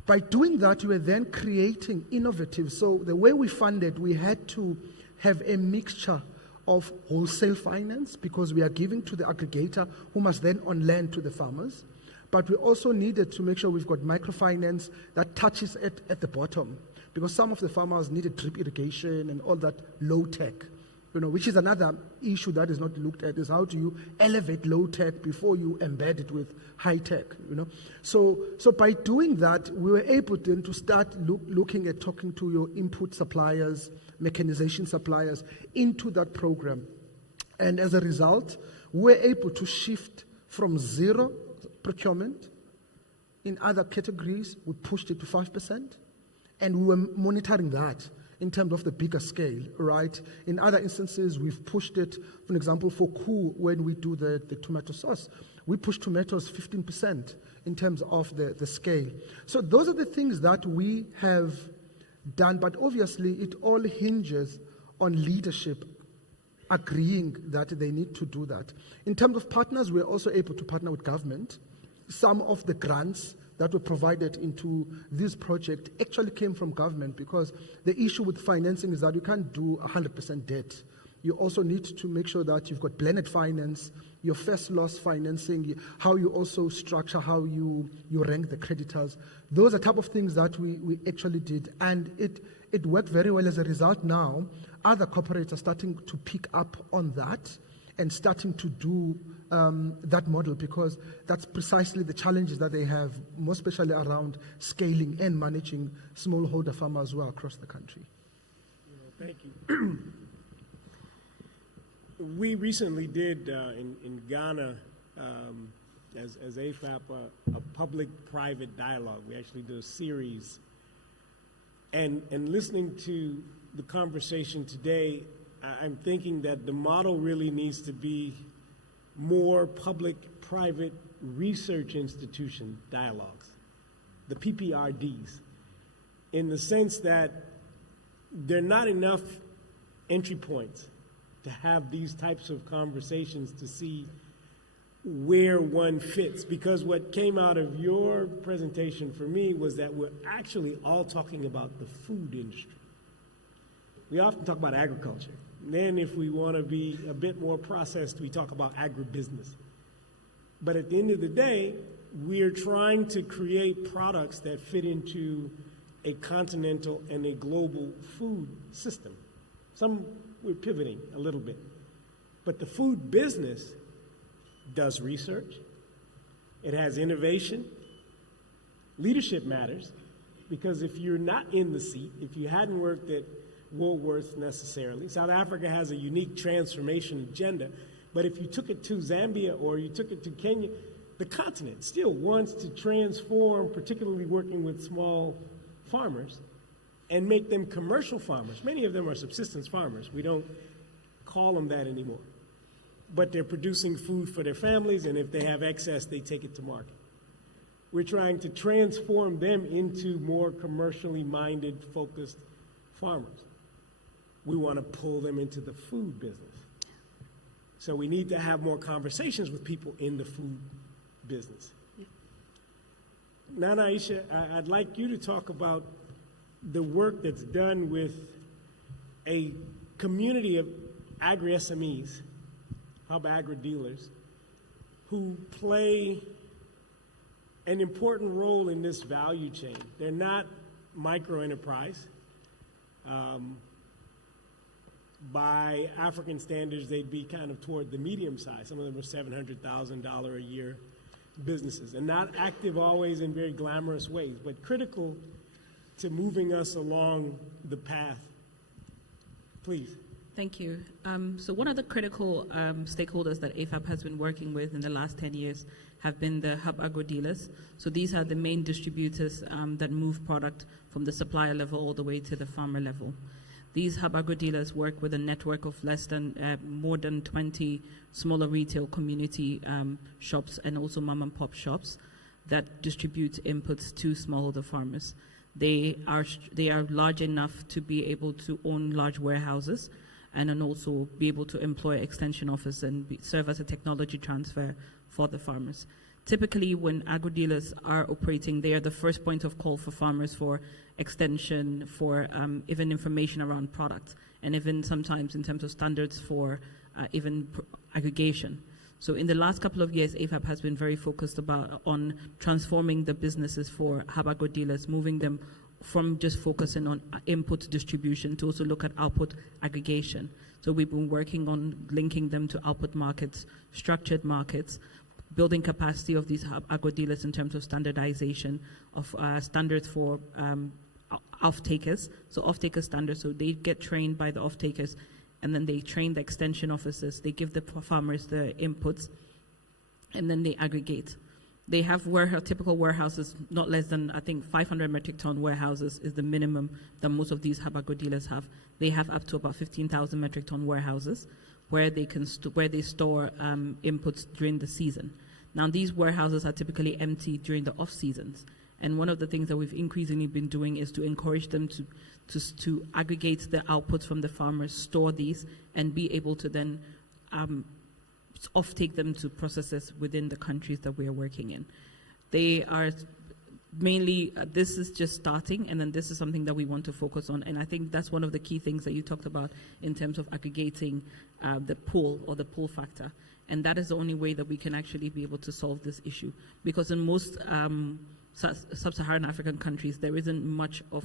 by doing that, we were then creating innovative. So the way we funded, we had to have a mixture of wholesale finance, because we are giving to the aggregator who must then on lend to the farmers. But we also needed to make sure we've got microfinance that touches at the bottom, because some of the farmers needed drip irrigation and all that low tech, which is another issue that is not looked at, is how do you elevate low tech before you embed it with high tech, So by doing that, we were able then to start looking at talking to your input suppliers, mechanization suppliers into that program. And as a result, we're able to shift from 0 procurement. In other categories, we pushed it to 5%. And we were monitoring that in terms of the bigger scale, right? In other instances, we've pushed it, for example, for Koo, when we do the tomato sauce, we push tomatoes 15% in terms of the scale. So those are the things that we have done, but obviously it all hinges on leadership agreeing that they need to do that. In terms of partners, we're also able to partner with government. Some of the grants that were provided into this project actually came from government, because the issue with financing is that you can't do 100% debt. You also need to make sure that you've got blended finance, your first loss financing, how you also structure, how you rank the creditors. Those are type of things that we actually did, and it worked very well. As a result now, other corporates are starting to pick up on that and starting to do that model, because that's precisely the challenges that they have, more especially around scaling and managing smallholder farmers who are across the country. Thank you. We recently did in Ghana, as AFAP, a public-private dialogue. We actually did a series. And listening to the conversation today, I'm thinking that the model really needs to be more public-private research institution dialogues, the PPRDs, in the sense that there are not enough entry points to have these types of conversations to see where one fits. Because what came out of your presentation for me was that we're actually all talking about the food industry. We often talk about agriculture. And then if we want to be a bit more processed, we talk about agribusiness. But at the end of the day, we're trying to create products that fit into a continental and a global food system. We're pivoting a little bit. But the food business does research. It has innovation. Leadership matters, because if you're not in the seat, if you hadn't worked at Woolworths necessarily, South Africa has a unique transformation agenda, but if you took it to Zambia or you took it to Kenya, the continent still wants to transform, particularly working with small farmers, and make them commercial farmers. Many of them are subsistence farmers. We don't call them that anymore. But they're producing food for their families, and if they have excess, they take it to market. We're trying to transform them into more commercially minded, focused farmers. We want to pull them into the food business. So we need to have more conversations with people in the food business. Now, Aisha, I'd like you to talk about the work that's done with a community of agri-SMEs, hub agri-dealers, who play an important role in this value chain. They're not micro-enterprise. by African standards, they'd be kind of toward the medium size. Some of them are $700,000 a year businesses, and not active always in very glamorous ways, but critical to moving us along the path. Please. Thank you. So one of the critical stakeholders that AFAP has been working with in the last 10 years have been the hub agro-dealers. So these are the main distributors that move product from the supplier level all the way to the farmer level. These hub agro-dealers work with a network of more than 20 smaller retail community shops and also mom and pop shops that distribute inputs to smallholder farmers. They are large enough to be able to own large warehouses and then also be able to employ extension officers and serve as a technology transfer for the farmers. Typically, when agro-dealers are operating, they are the first point of call for farmers for extension, for even information around products, and even sometimes in terms of standards for aggregation. So in the last couple of years, AFAP has been very focused on transforming the businesses for hub agro-dealers, moving them from just focusing on input distribution to also look at output aggregation. So we've been working on linking them to output markets, structured markets, building capacity of these hub agro-dealers in terms of standardization of standards for off-takers. So off-taker standards, so they get trained by the off-takers, and then they train the extension officers. They give the farmers the inputs, and then they aggregate. They have typical warehouses, not less than, I think, 500 metric ton warehouses is the minimum that most of these hub agro-dealers have. They have up to about 15,000 metric ton warehouses where they can where they store inputs during the season. Now, these warehouses are typically empty during the off seasons. And one of the things that we've increasingly been doing is to encourage them to aggregate the outputs from the farmers, store these, and be able to then off-take them to processes within the countries that we are working in. They are mainly, this is just starting, and then this is something that we want to focus on. And I think that's one of the key things that you talked about in terms of aggregating the pull or the pull factor. And that is the only way that we can actually be able to solve this issue. Because in most sub-Saharan African countries, there isn't much of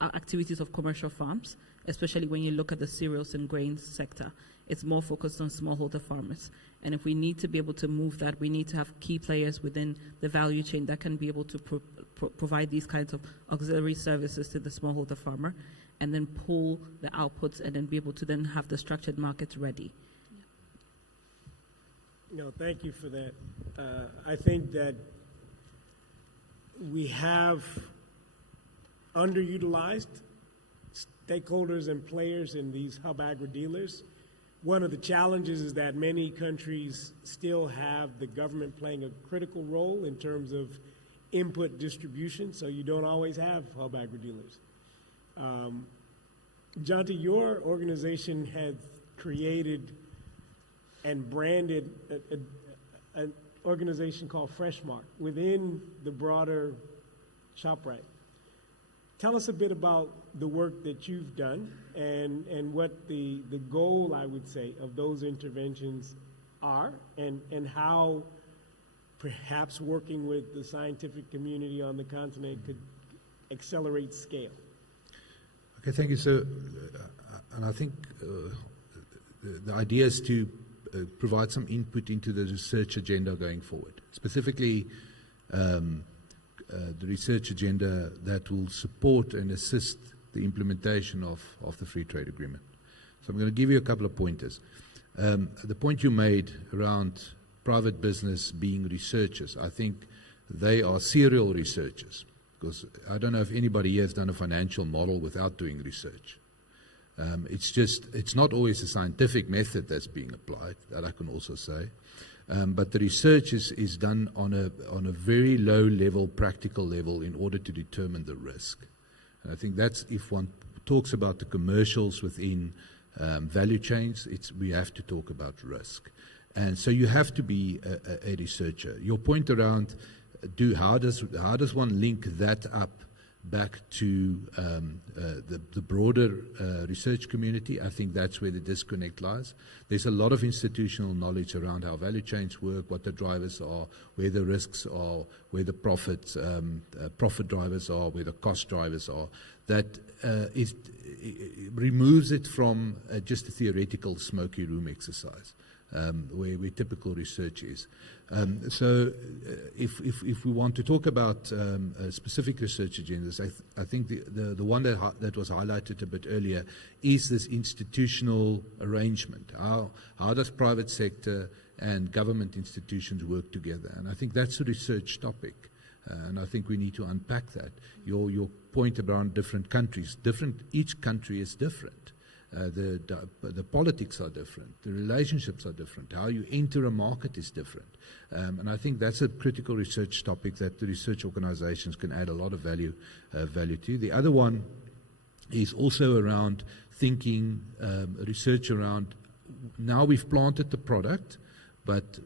activities of commercial farms, especially when you look at the cereals and grains sector. It's more focused on smallholder farmers. And if we need to be able to move that, we need to have key players within the value chain that can be able to provide these kinds of auxiliary services to the smallholder farmer, and then pull the outputs and then be able to then have the structured markets ready. No, thank you for that. I think that we have underutilized stakeholders and players in these hub agro-dealers. One of the challenges is that many countries still have the government playing a critical role in terms of input distribution, so you don't always have hub agro-dealers. Jonty, your organization has created and branded an organization called Freshmart within the broader ShopRite. Tell us a bit about the work that you've done and what the goal, I would say, of those interventions are, and how perhaps working with the scientific community on the continent could accelerate scale. Okay, thank you. So, and I think the idea is to provide some input into the research agenda going forward, specifically the research agenda that will support and assist the implementation of the free trade agreement. So I'm going to give you a couple of pointers. The point you made around private business being researchers, I think they are serial researchers, because I don't know if anybody here has done a financial model without doing research. It's not always a scientific method that's being applied, that I can also say. But the research is done on a very low level, practical level, in order to determine the risk. And I think that's, if one talks about the commercials within value chains, we have to talk about risk. And so you have to be a researcher. Your point around how does one link that up back to the broader research community. I think that's where the disconnect lies. There's a lot of institutional knowledge around how value chains work, what the drivers are, where the risks are, where the profit drivers are, where the cost drivers are. That removes it from just a theoretical smoky room exercise. Where typical research is. If we want to talk about specific research agendas, I think the one that was highlighted a bit earlier is this institutional arrangement. How does private sector and government institutions work together? And I think that's a research topic. And I think we need to unpack that. Your point around different countries, each country is different. The politics are different. The relationships are different. How you enter a market is different. And I think that's a critical research topic that the research organizations can add a lot of value to. The other one is also around thinking, research around, now we've planted the product, but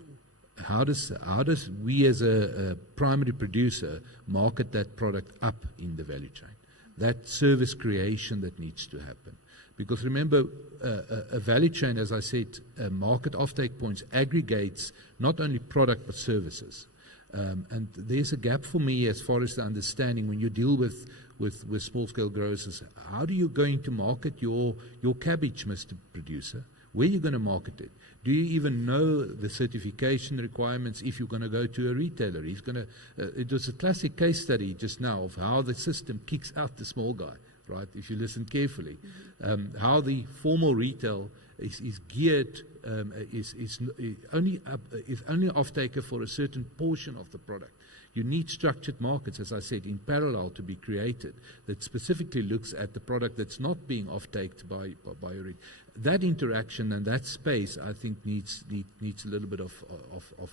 how does we as a primary producer market that product up in the value chain? That service creation that needs to happen. Because remember, a value chain, as I said, market offtake points aggregates not only product but services. And there's a gap for me as far as the understanding when you deal with small-scale growers. How are you going to market your cabbage, Mr. Producer? Where are you going to market it? Do you even know the certification requirements if you're going to go to a retailer? It was a classic case study just now of how the system kicks out the small guy. Right, if you listen carefully, how the formal retail is geared, is only off-taker for a certain portion of the product. You need structured markets, as I said, in parallel to be created that specifically looks at the product that's not being off-taked by a retailer. That interaction and that space, I think, needs a little bit of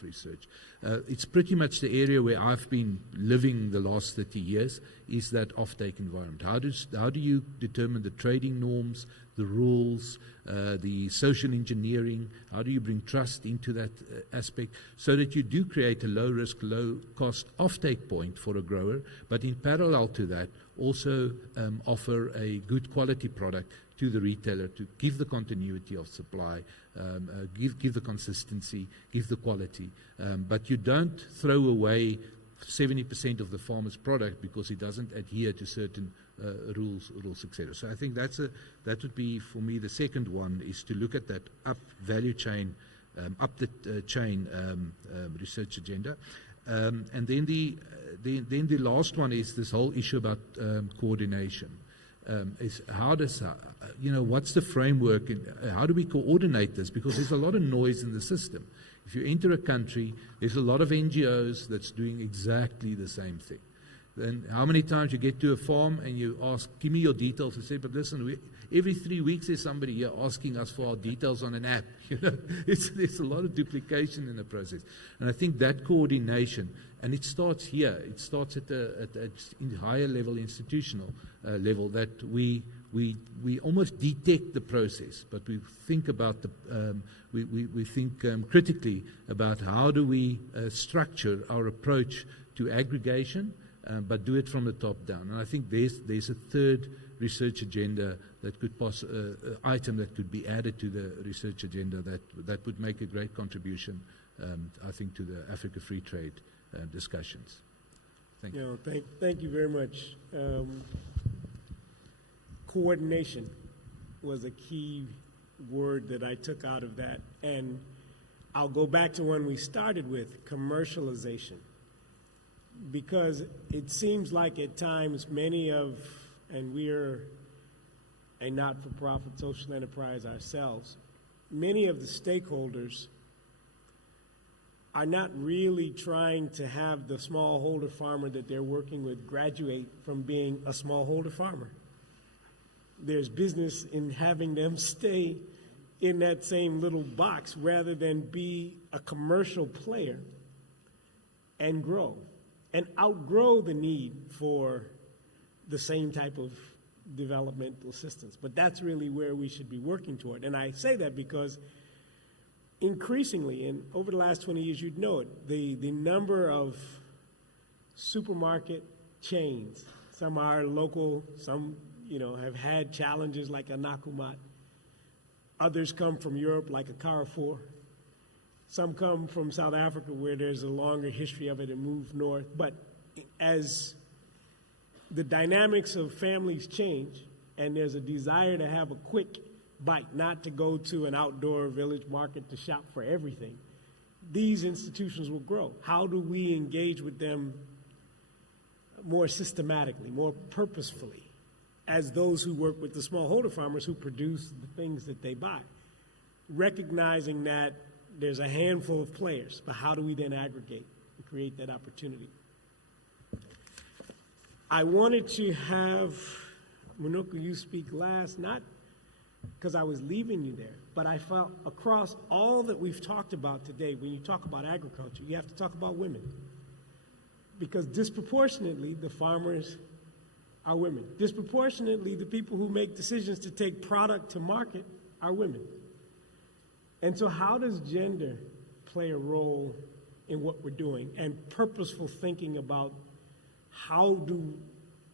research. It's pretty much the area where I've been living the last 30 years, is that off-take environment. How do you determine the trading norms, the rules, the social engineering? How do you bring trust into that aspect so that you do create a low-risk, low-cost off-take point for a grower, but in parallel to that, also offer a good quality product to the retailer to give the continuity of supply, give the consistency, give the quality. But you don't throw away 70% of the farmer's product because it doesn't adhere to certain rules, etc. So I think that would be, for me, the second one, is to look at that up value chain, up the chain research agenda. And then the last one is this whole issue about coordination. Is how does, what's the framework and how do we coordinate this? Because there's a lot of noise in the system. If you enter a country, there's a lot of NGOs that's doing exactly the same thing. Then how many times you get to a farm and you ask, give me your details, and say, but listen, every 3 weeks there's somebody here asking us for our details on an app. There's a lot of duplication in the process. And I think that coordination, and it starts here, it starts at a higher level, institutional level, that we almost detect the process, but we think about we think critically about how do we structure our approach to aggregation, but do it from the top down. And I think there's a third research agenda that could item that could be added to the research agenda that would make a great contribution, I think, to the Africa Free Trade discussions. Thank you. Thank you very much. Coordination was a key word that I took out of that. And I'll go back to when we started with commercialization, because it seems like at times and we're a not-for-profit social enterprise ourselves, many of the stakeholders are not really trying to have the smallholder farmer that they're working with graduate from being a smallholder farmer. There's business in having them stay in that same little box rather than be a commercial player and grow and outgrow the need for the same type of developmental assistance. But that's really where we should be working toward. And I say that because increasingly, and over the last 20 years, you'd know it, the number of supermarket chains, Some are local, some, have had challenges like a Nakumat. Others come from Europe like a Carrefour. Some come from South Africa where there's a longer history of it and moved north. But as the dynamics of families change and there's a desire to have a quick bite, not to go to an outdoor village market to shop for everything, these institutions will grow. How do we engage with them more systematically, more purposefully, as those who work with the smallholder farmers who produce the things that they buy? Recognizing that there's a handful of players, but how do we then aggregate and create that opportunity? I wanted to have Munoko, you speak last, not because I was leaving you there, but I felt across all that we've talked about today, when you talk about agriculture, you have to talk about women. Because disproportionately, the farmers are women. Disproportionately, the people who make decisions to take product to market are women. And so how does gender play a role in what we're doing, and purposeful thinking about how do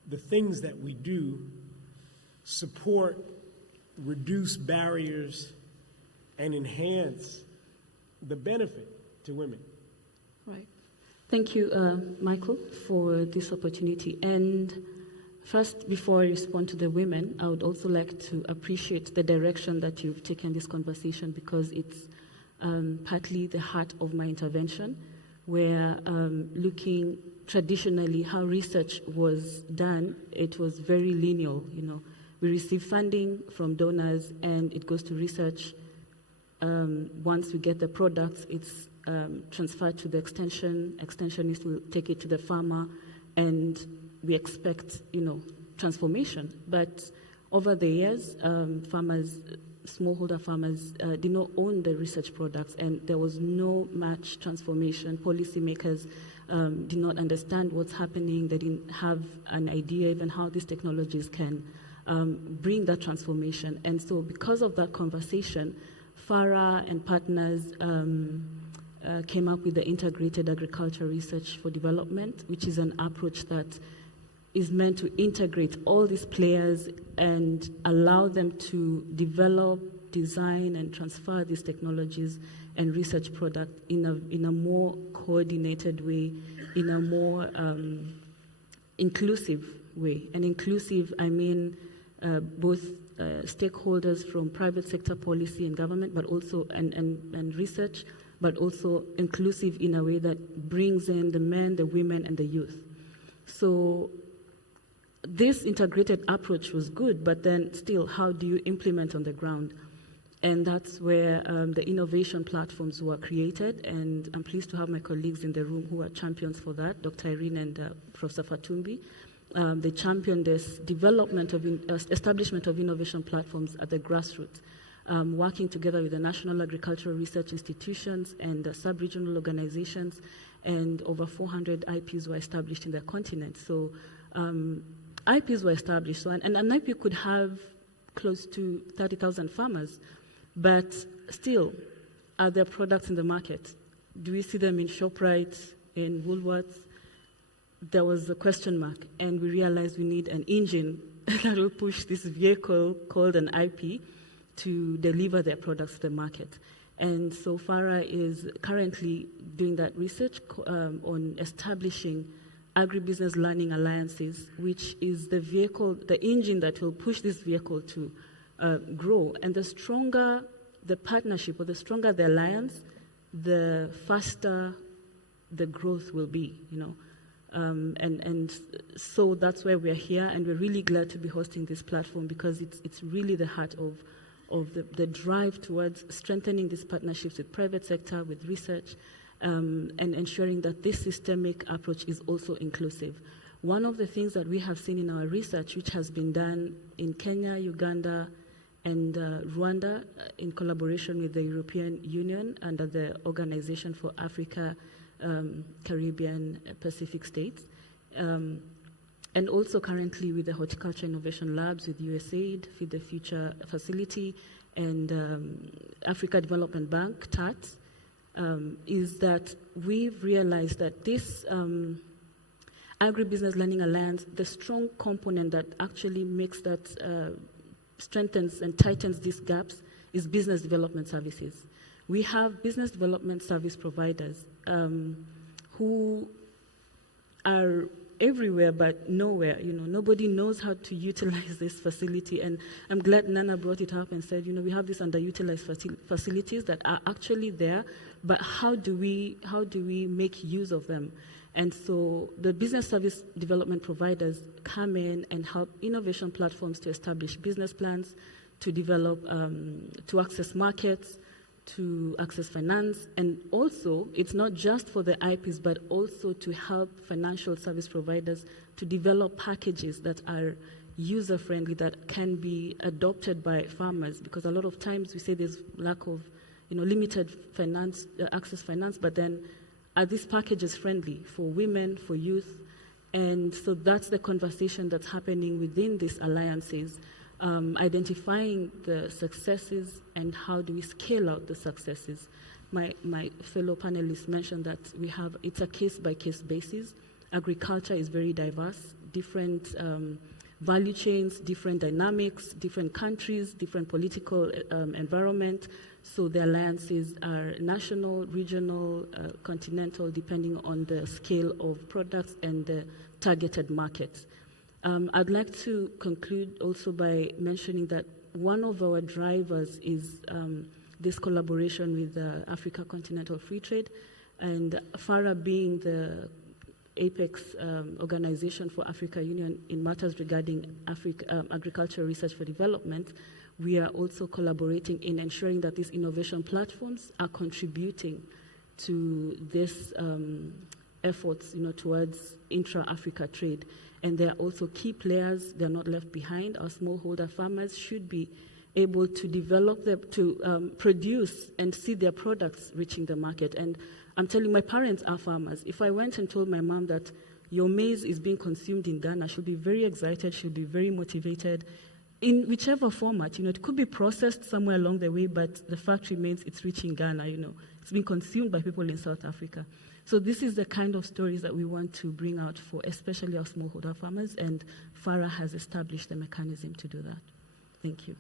the things that we do support, reduce barriers, and enhance the benefit to women? Right. Thank you, Michael, for this opportunity. And first, before I respond to the women, I would also like to appreciate the direction that you've taken this conversation, because it's partly the heart of my intervention, where looking traditionally how research was done, it was very linear. We receive funding from donors and it goes to research. Once we get the products, it's transferred to the extensionists will take it to the farmer, and we expect, transformation. But over the years, smallholder farmers did not own the research products, and there was no much transformation. Policymakers did not understand what's happening. They didn't have an idea even how these technologies can bring that transformation. And so because of that conversation, FARA and partners came up with the Integrated Agriculture Research for Development, which is an approach that is meant to integrate all these players and allow them to develop, design, and transfer these technologies and research products in a more coordinated way, in a more inclusive way. And inclusive, I mean both stakeholders from private sector policy and government, but also and research, but also inclusive in a way that brings in the men, the women, and the youth. So this integrated approach was good, but then still, how do you implement on the ground? And that's where the innovation platforms were created, and I'm pleased to have my colleagues in the room who are champions for that, Dr. Irene and Professor Fatumbi. They championed this development of establishment of innovation platforms at the grassroots, working together with the National Agricultural Research Institutions and sub-regional organizations, and over 400 IPs were established in the continent. So IPs were established, so and an IP could have close to 30,000 farmers, but still, are there products in the market? Do we see them in ShopRite, in Woolworths? There was a question mark, and we realized we need an engine that will push this vehicle called an IP to deliver their products to the market. And so FARA is currently doing that research on establishing agribusiness learning alliances, which is the vehicle, the engine that will push this vehicle to grow. And the stronger the partnership, or the stronger the alliance, the faster the growth will be, and so that's why we're here, and we're really glad to be hosting this platform, because it's really the heart of the drive towards strengthening these partnerships with private sector, with research, and ensuring that this systemic approach is also inclusive. One of the things that we have seen in our research, which has been done in Kenya, Uganda, and Rwanda, in collaboration with the European Union under the Organization for Africa, Caribbean, Pacific States, and also currently with the Horticulture Innovation Labs with USAID, Feed the Future Facility, and Africa Development Bank, TAT, is that we've realized that this Agribusiness Learning Alliance, the strong component that actually makes that, strengthens and tightens these gaps is business development services. We have business development service providers who are everywhere but nowhere. Nobody knows how to utilize this facility, and I'm glad Nana brought it up and said, we have these underutilized facilities that are actually there, but how do we make use of them? And so the business service development providers come in and help innovation platforms to establish business plans, to develop, to access markets, to access finance, and also it's not just for the IPs, but also to help financial service providers to develop packages that are user-friendly, that can be adopted by farmers, because a lot of times we say there's lack of, limited finance, access finance, but then are these packages friendly for women, for youth? And so that's the conversation that's happening within these alliances, identifying the successes and how do we scale out the successes. My fellow panelists mentioned that it's a case-by-case basis. Agriculture is very diverse, different value chains, different dynamics, different countries, different political environment. So the alliances are national, regional, continental, depending on the scale of products and the targeted markets. I'd like to conclude also by mentioning that one of our drivers is this collaboration with Africa Continental Free Trade, and FARA being the apex organization for Africa Union in matters regarding agricultural research for development. We are also collaborating in ensuring that these innovation platforms are contributing to this efforts, towards intra-Africa trade. And they're also key players. They're not left behind. Our smallholder farmers should be able to develop them, to produce and see their products reaching the market. And I'm telling you, my parents are farmers. If I went and told my mom that your maize is being consumed in Ghana, she'll be very excited. She'll be very motivated. In whichever format, it could be processed somewhere along the way, but the fact remains it's reaching Ghana, It's being consumed by people in South Africa. So this is the kind of stories that we want to bring out for especially our smallholder farmers, and FARA has established the mechanism to do that. Thank you.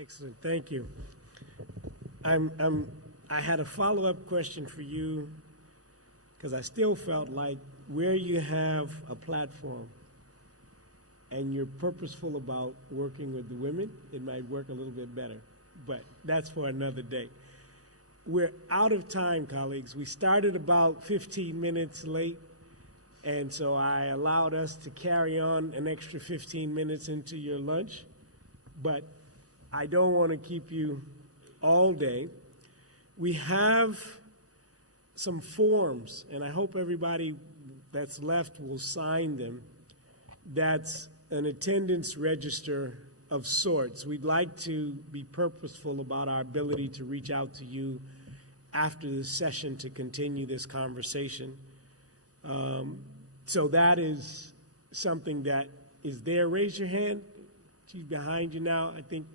Excellent, thank you. I had a follow-up question for you, because I still felt like where you have a platform and you're purposeful about working with the women, it might work a little bit better, but that's for another day. We're out of time, colleagues. We started about 15 minutes late, and so I allowed us to carry on an extra 15 minutes into your lunch, but I don't want to keep you all day. We have some forms, and I hope everybody that's left will sign them. That's an attendance register of sorts. We'd like to be purposeful about our ability to reach out to you after this session to continue this conversation. So that is something that is there. Raise your hand. She's behind you now, I think,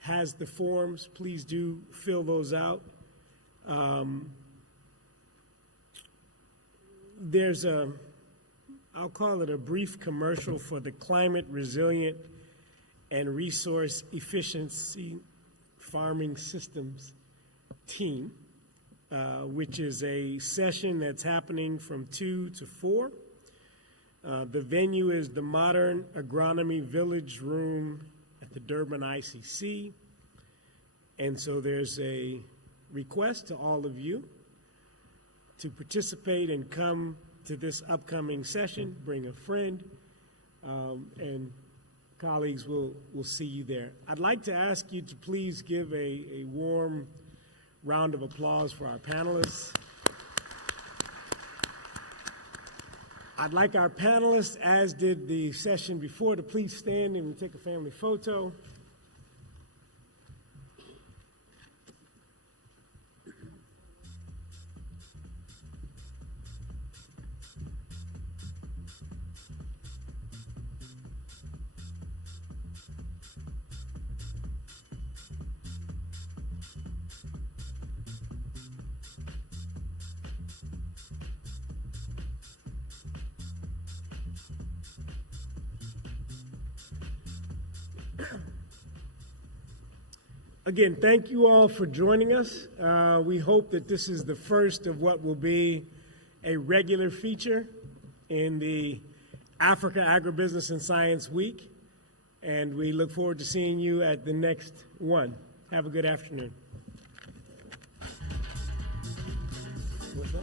has the forms. Please do fill those out. There's I'll call it a brief commercial for the Climate Resilient and Resource Efficiency Farming Systems team, which is a session that's happening from 2 to 4. The venue is the Modern Agronomy Village Room at the Durban ICC. And so there's a request to all of you to participate and come to this upcoming session. Bring a friend, and colleagues will see you there. I'd like to ask you to please give a warm round of applause for our panelists. I'd like our panelists, as did the session before, to please stand and we take a family photo. Again, thank you all for joining us. We hope that this is the first of what will be a regular feature in the Africa Agribusiness and Science Week, and we look forward to seeing you at the next one. Have a good afternoon. What's that?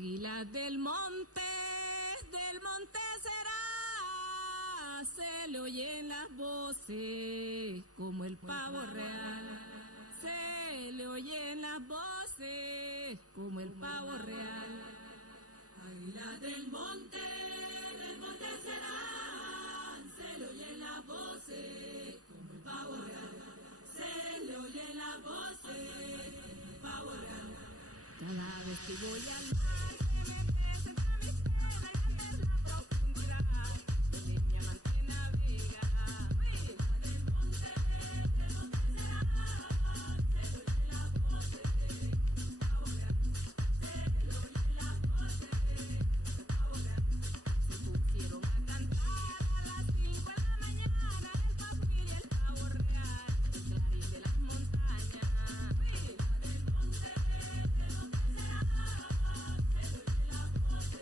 Águila del monte será, se le oyen las voces como el pavo real. Se le oyen las voces como el pavo real. Águila del monte será, se le oyen las voces como el pavo real. Se le oyen las voces como el pavo real. Cada vez que voy al mar, se me presenta mi pena, es la profundidad de mi diamante navega. Águila del monte será, se le oyen las voces como el pavo real. Se le oyen las voces como el pavo real. Se pusieron a cantar a las 5 de la mañana el papu y el pavo real, clarín de las montañas. Águila del monte será, se le oyen las voces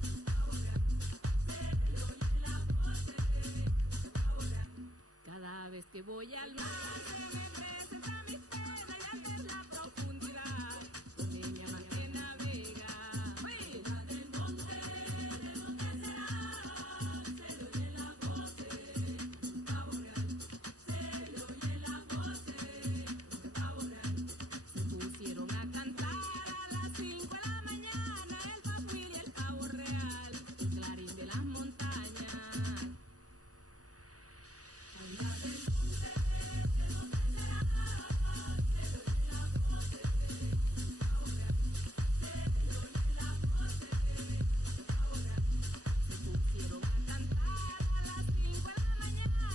como el pavo real. Se le oyen las voces como el pavo real. Cada vez que voy al mar,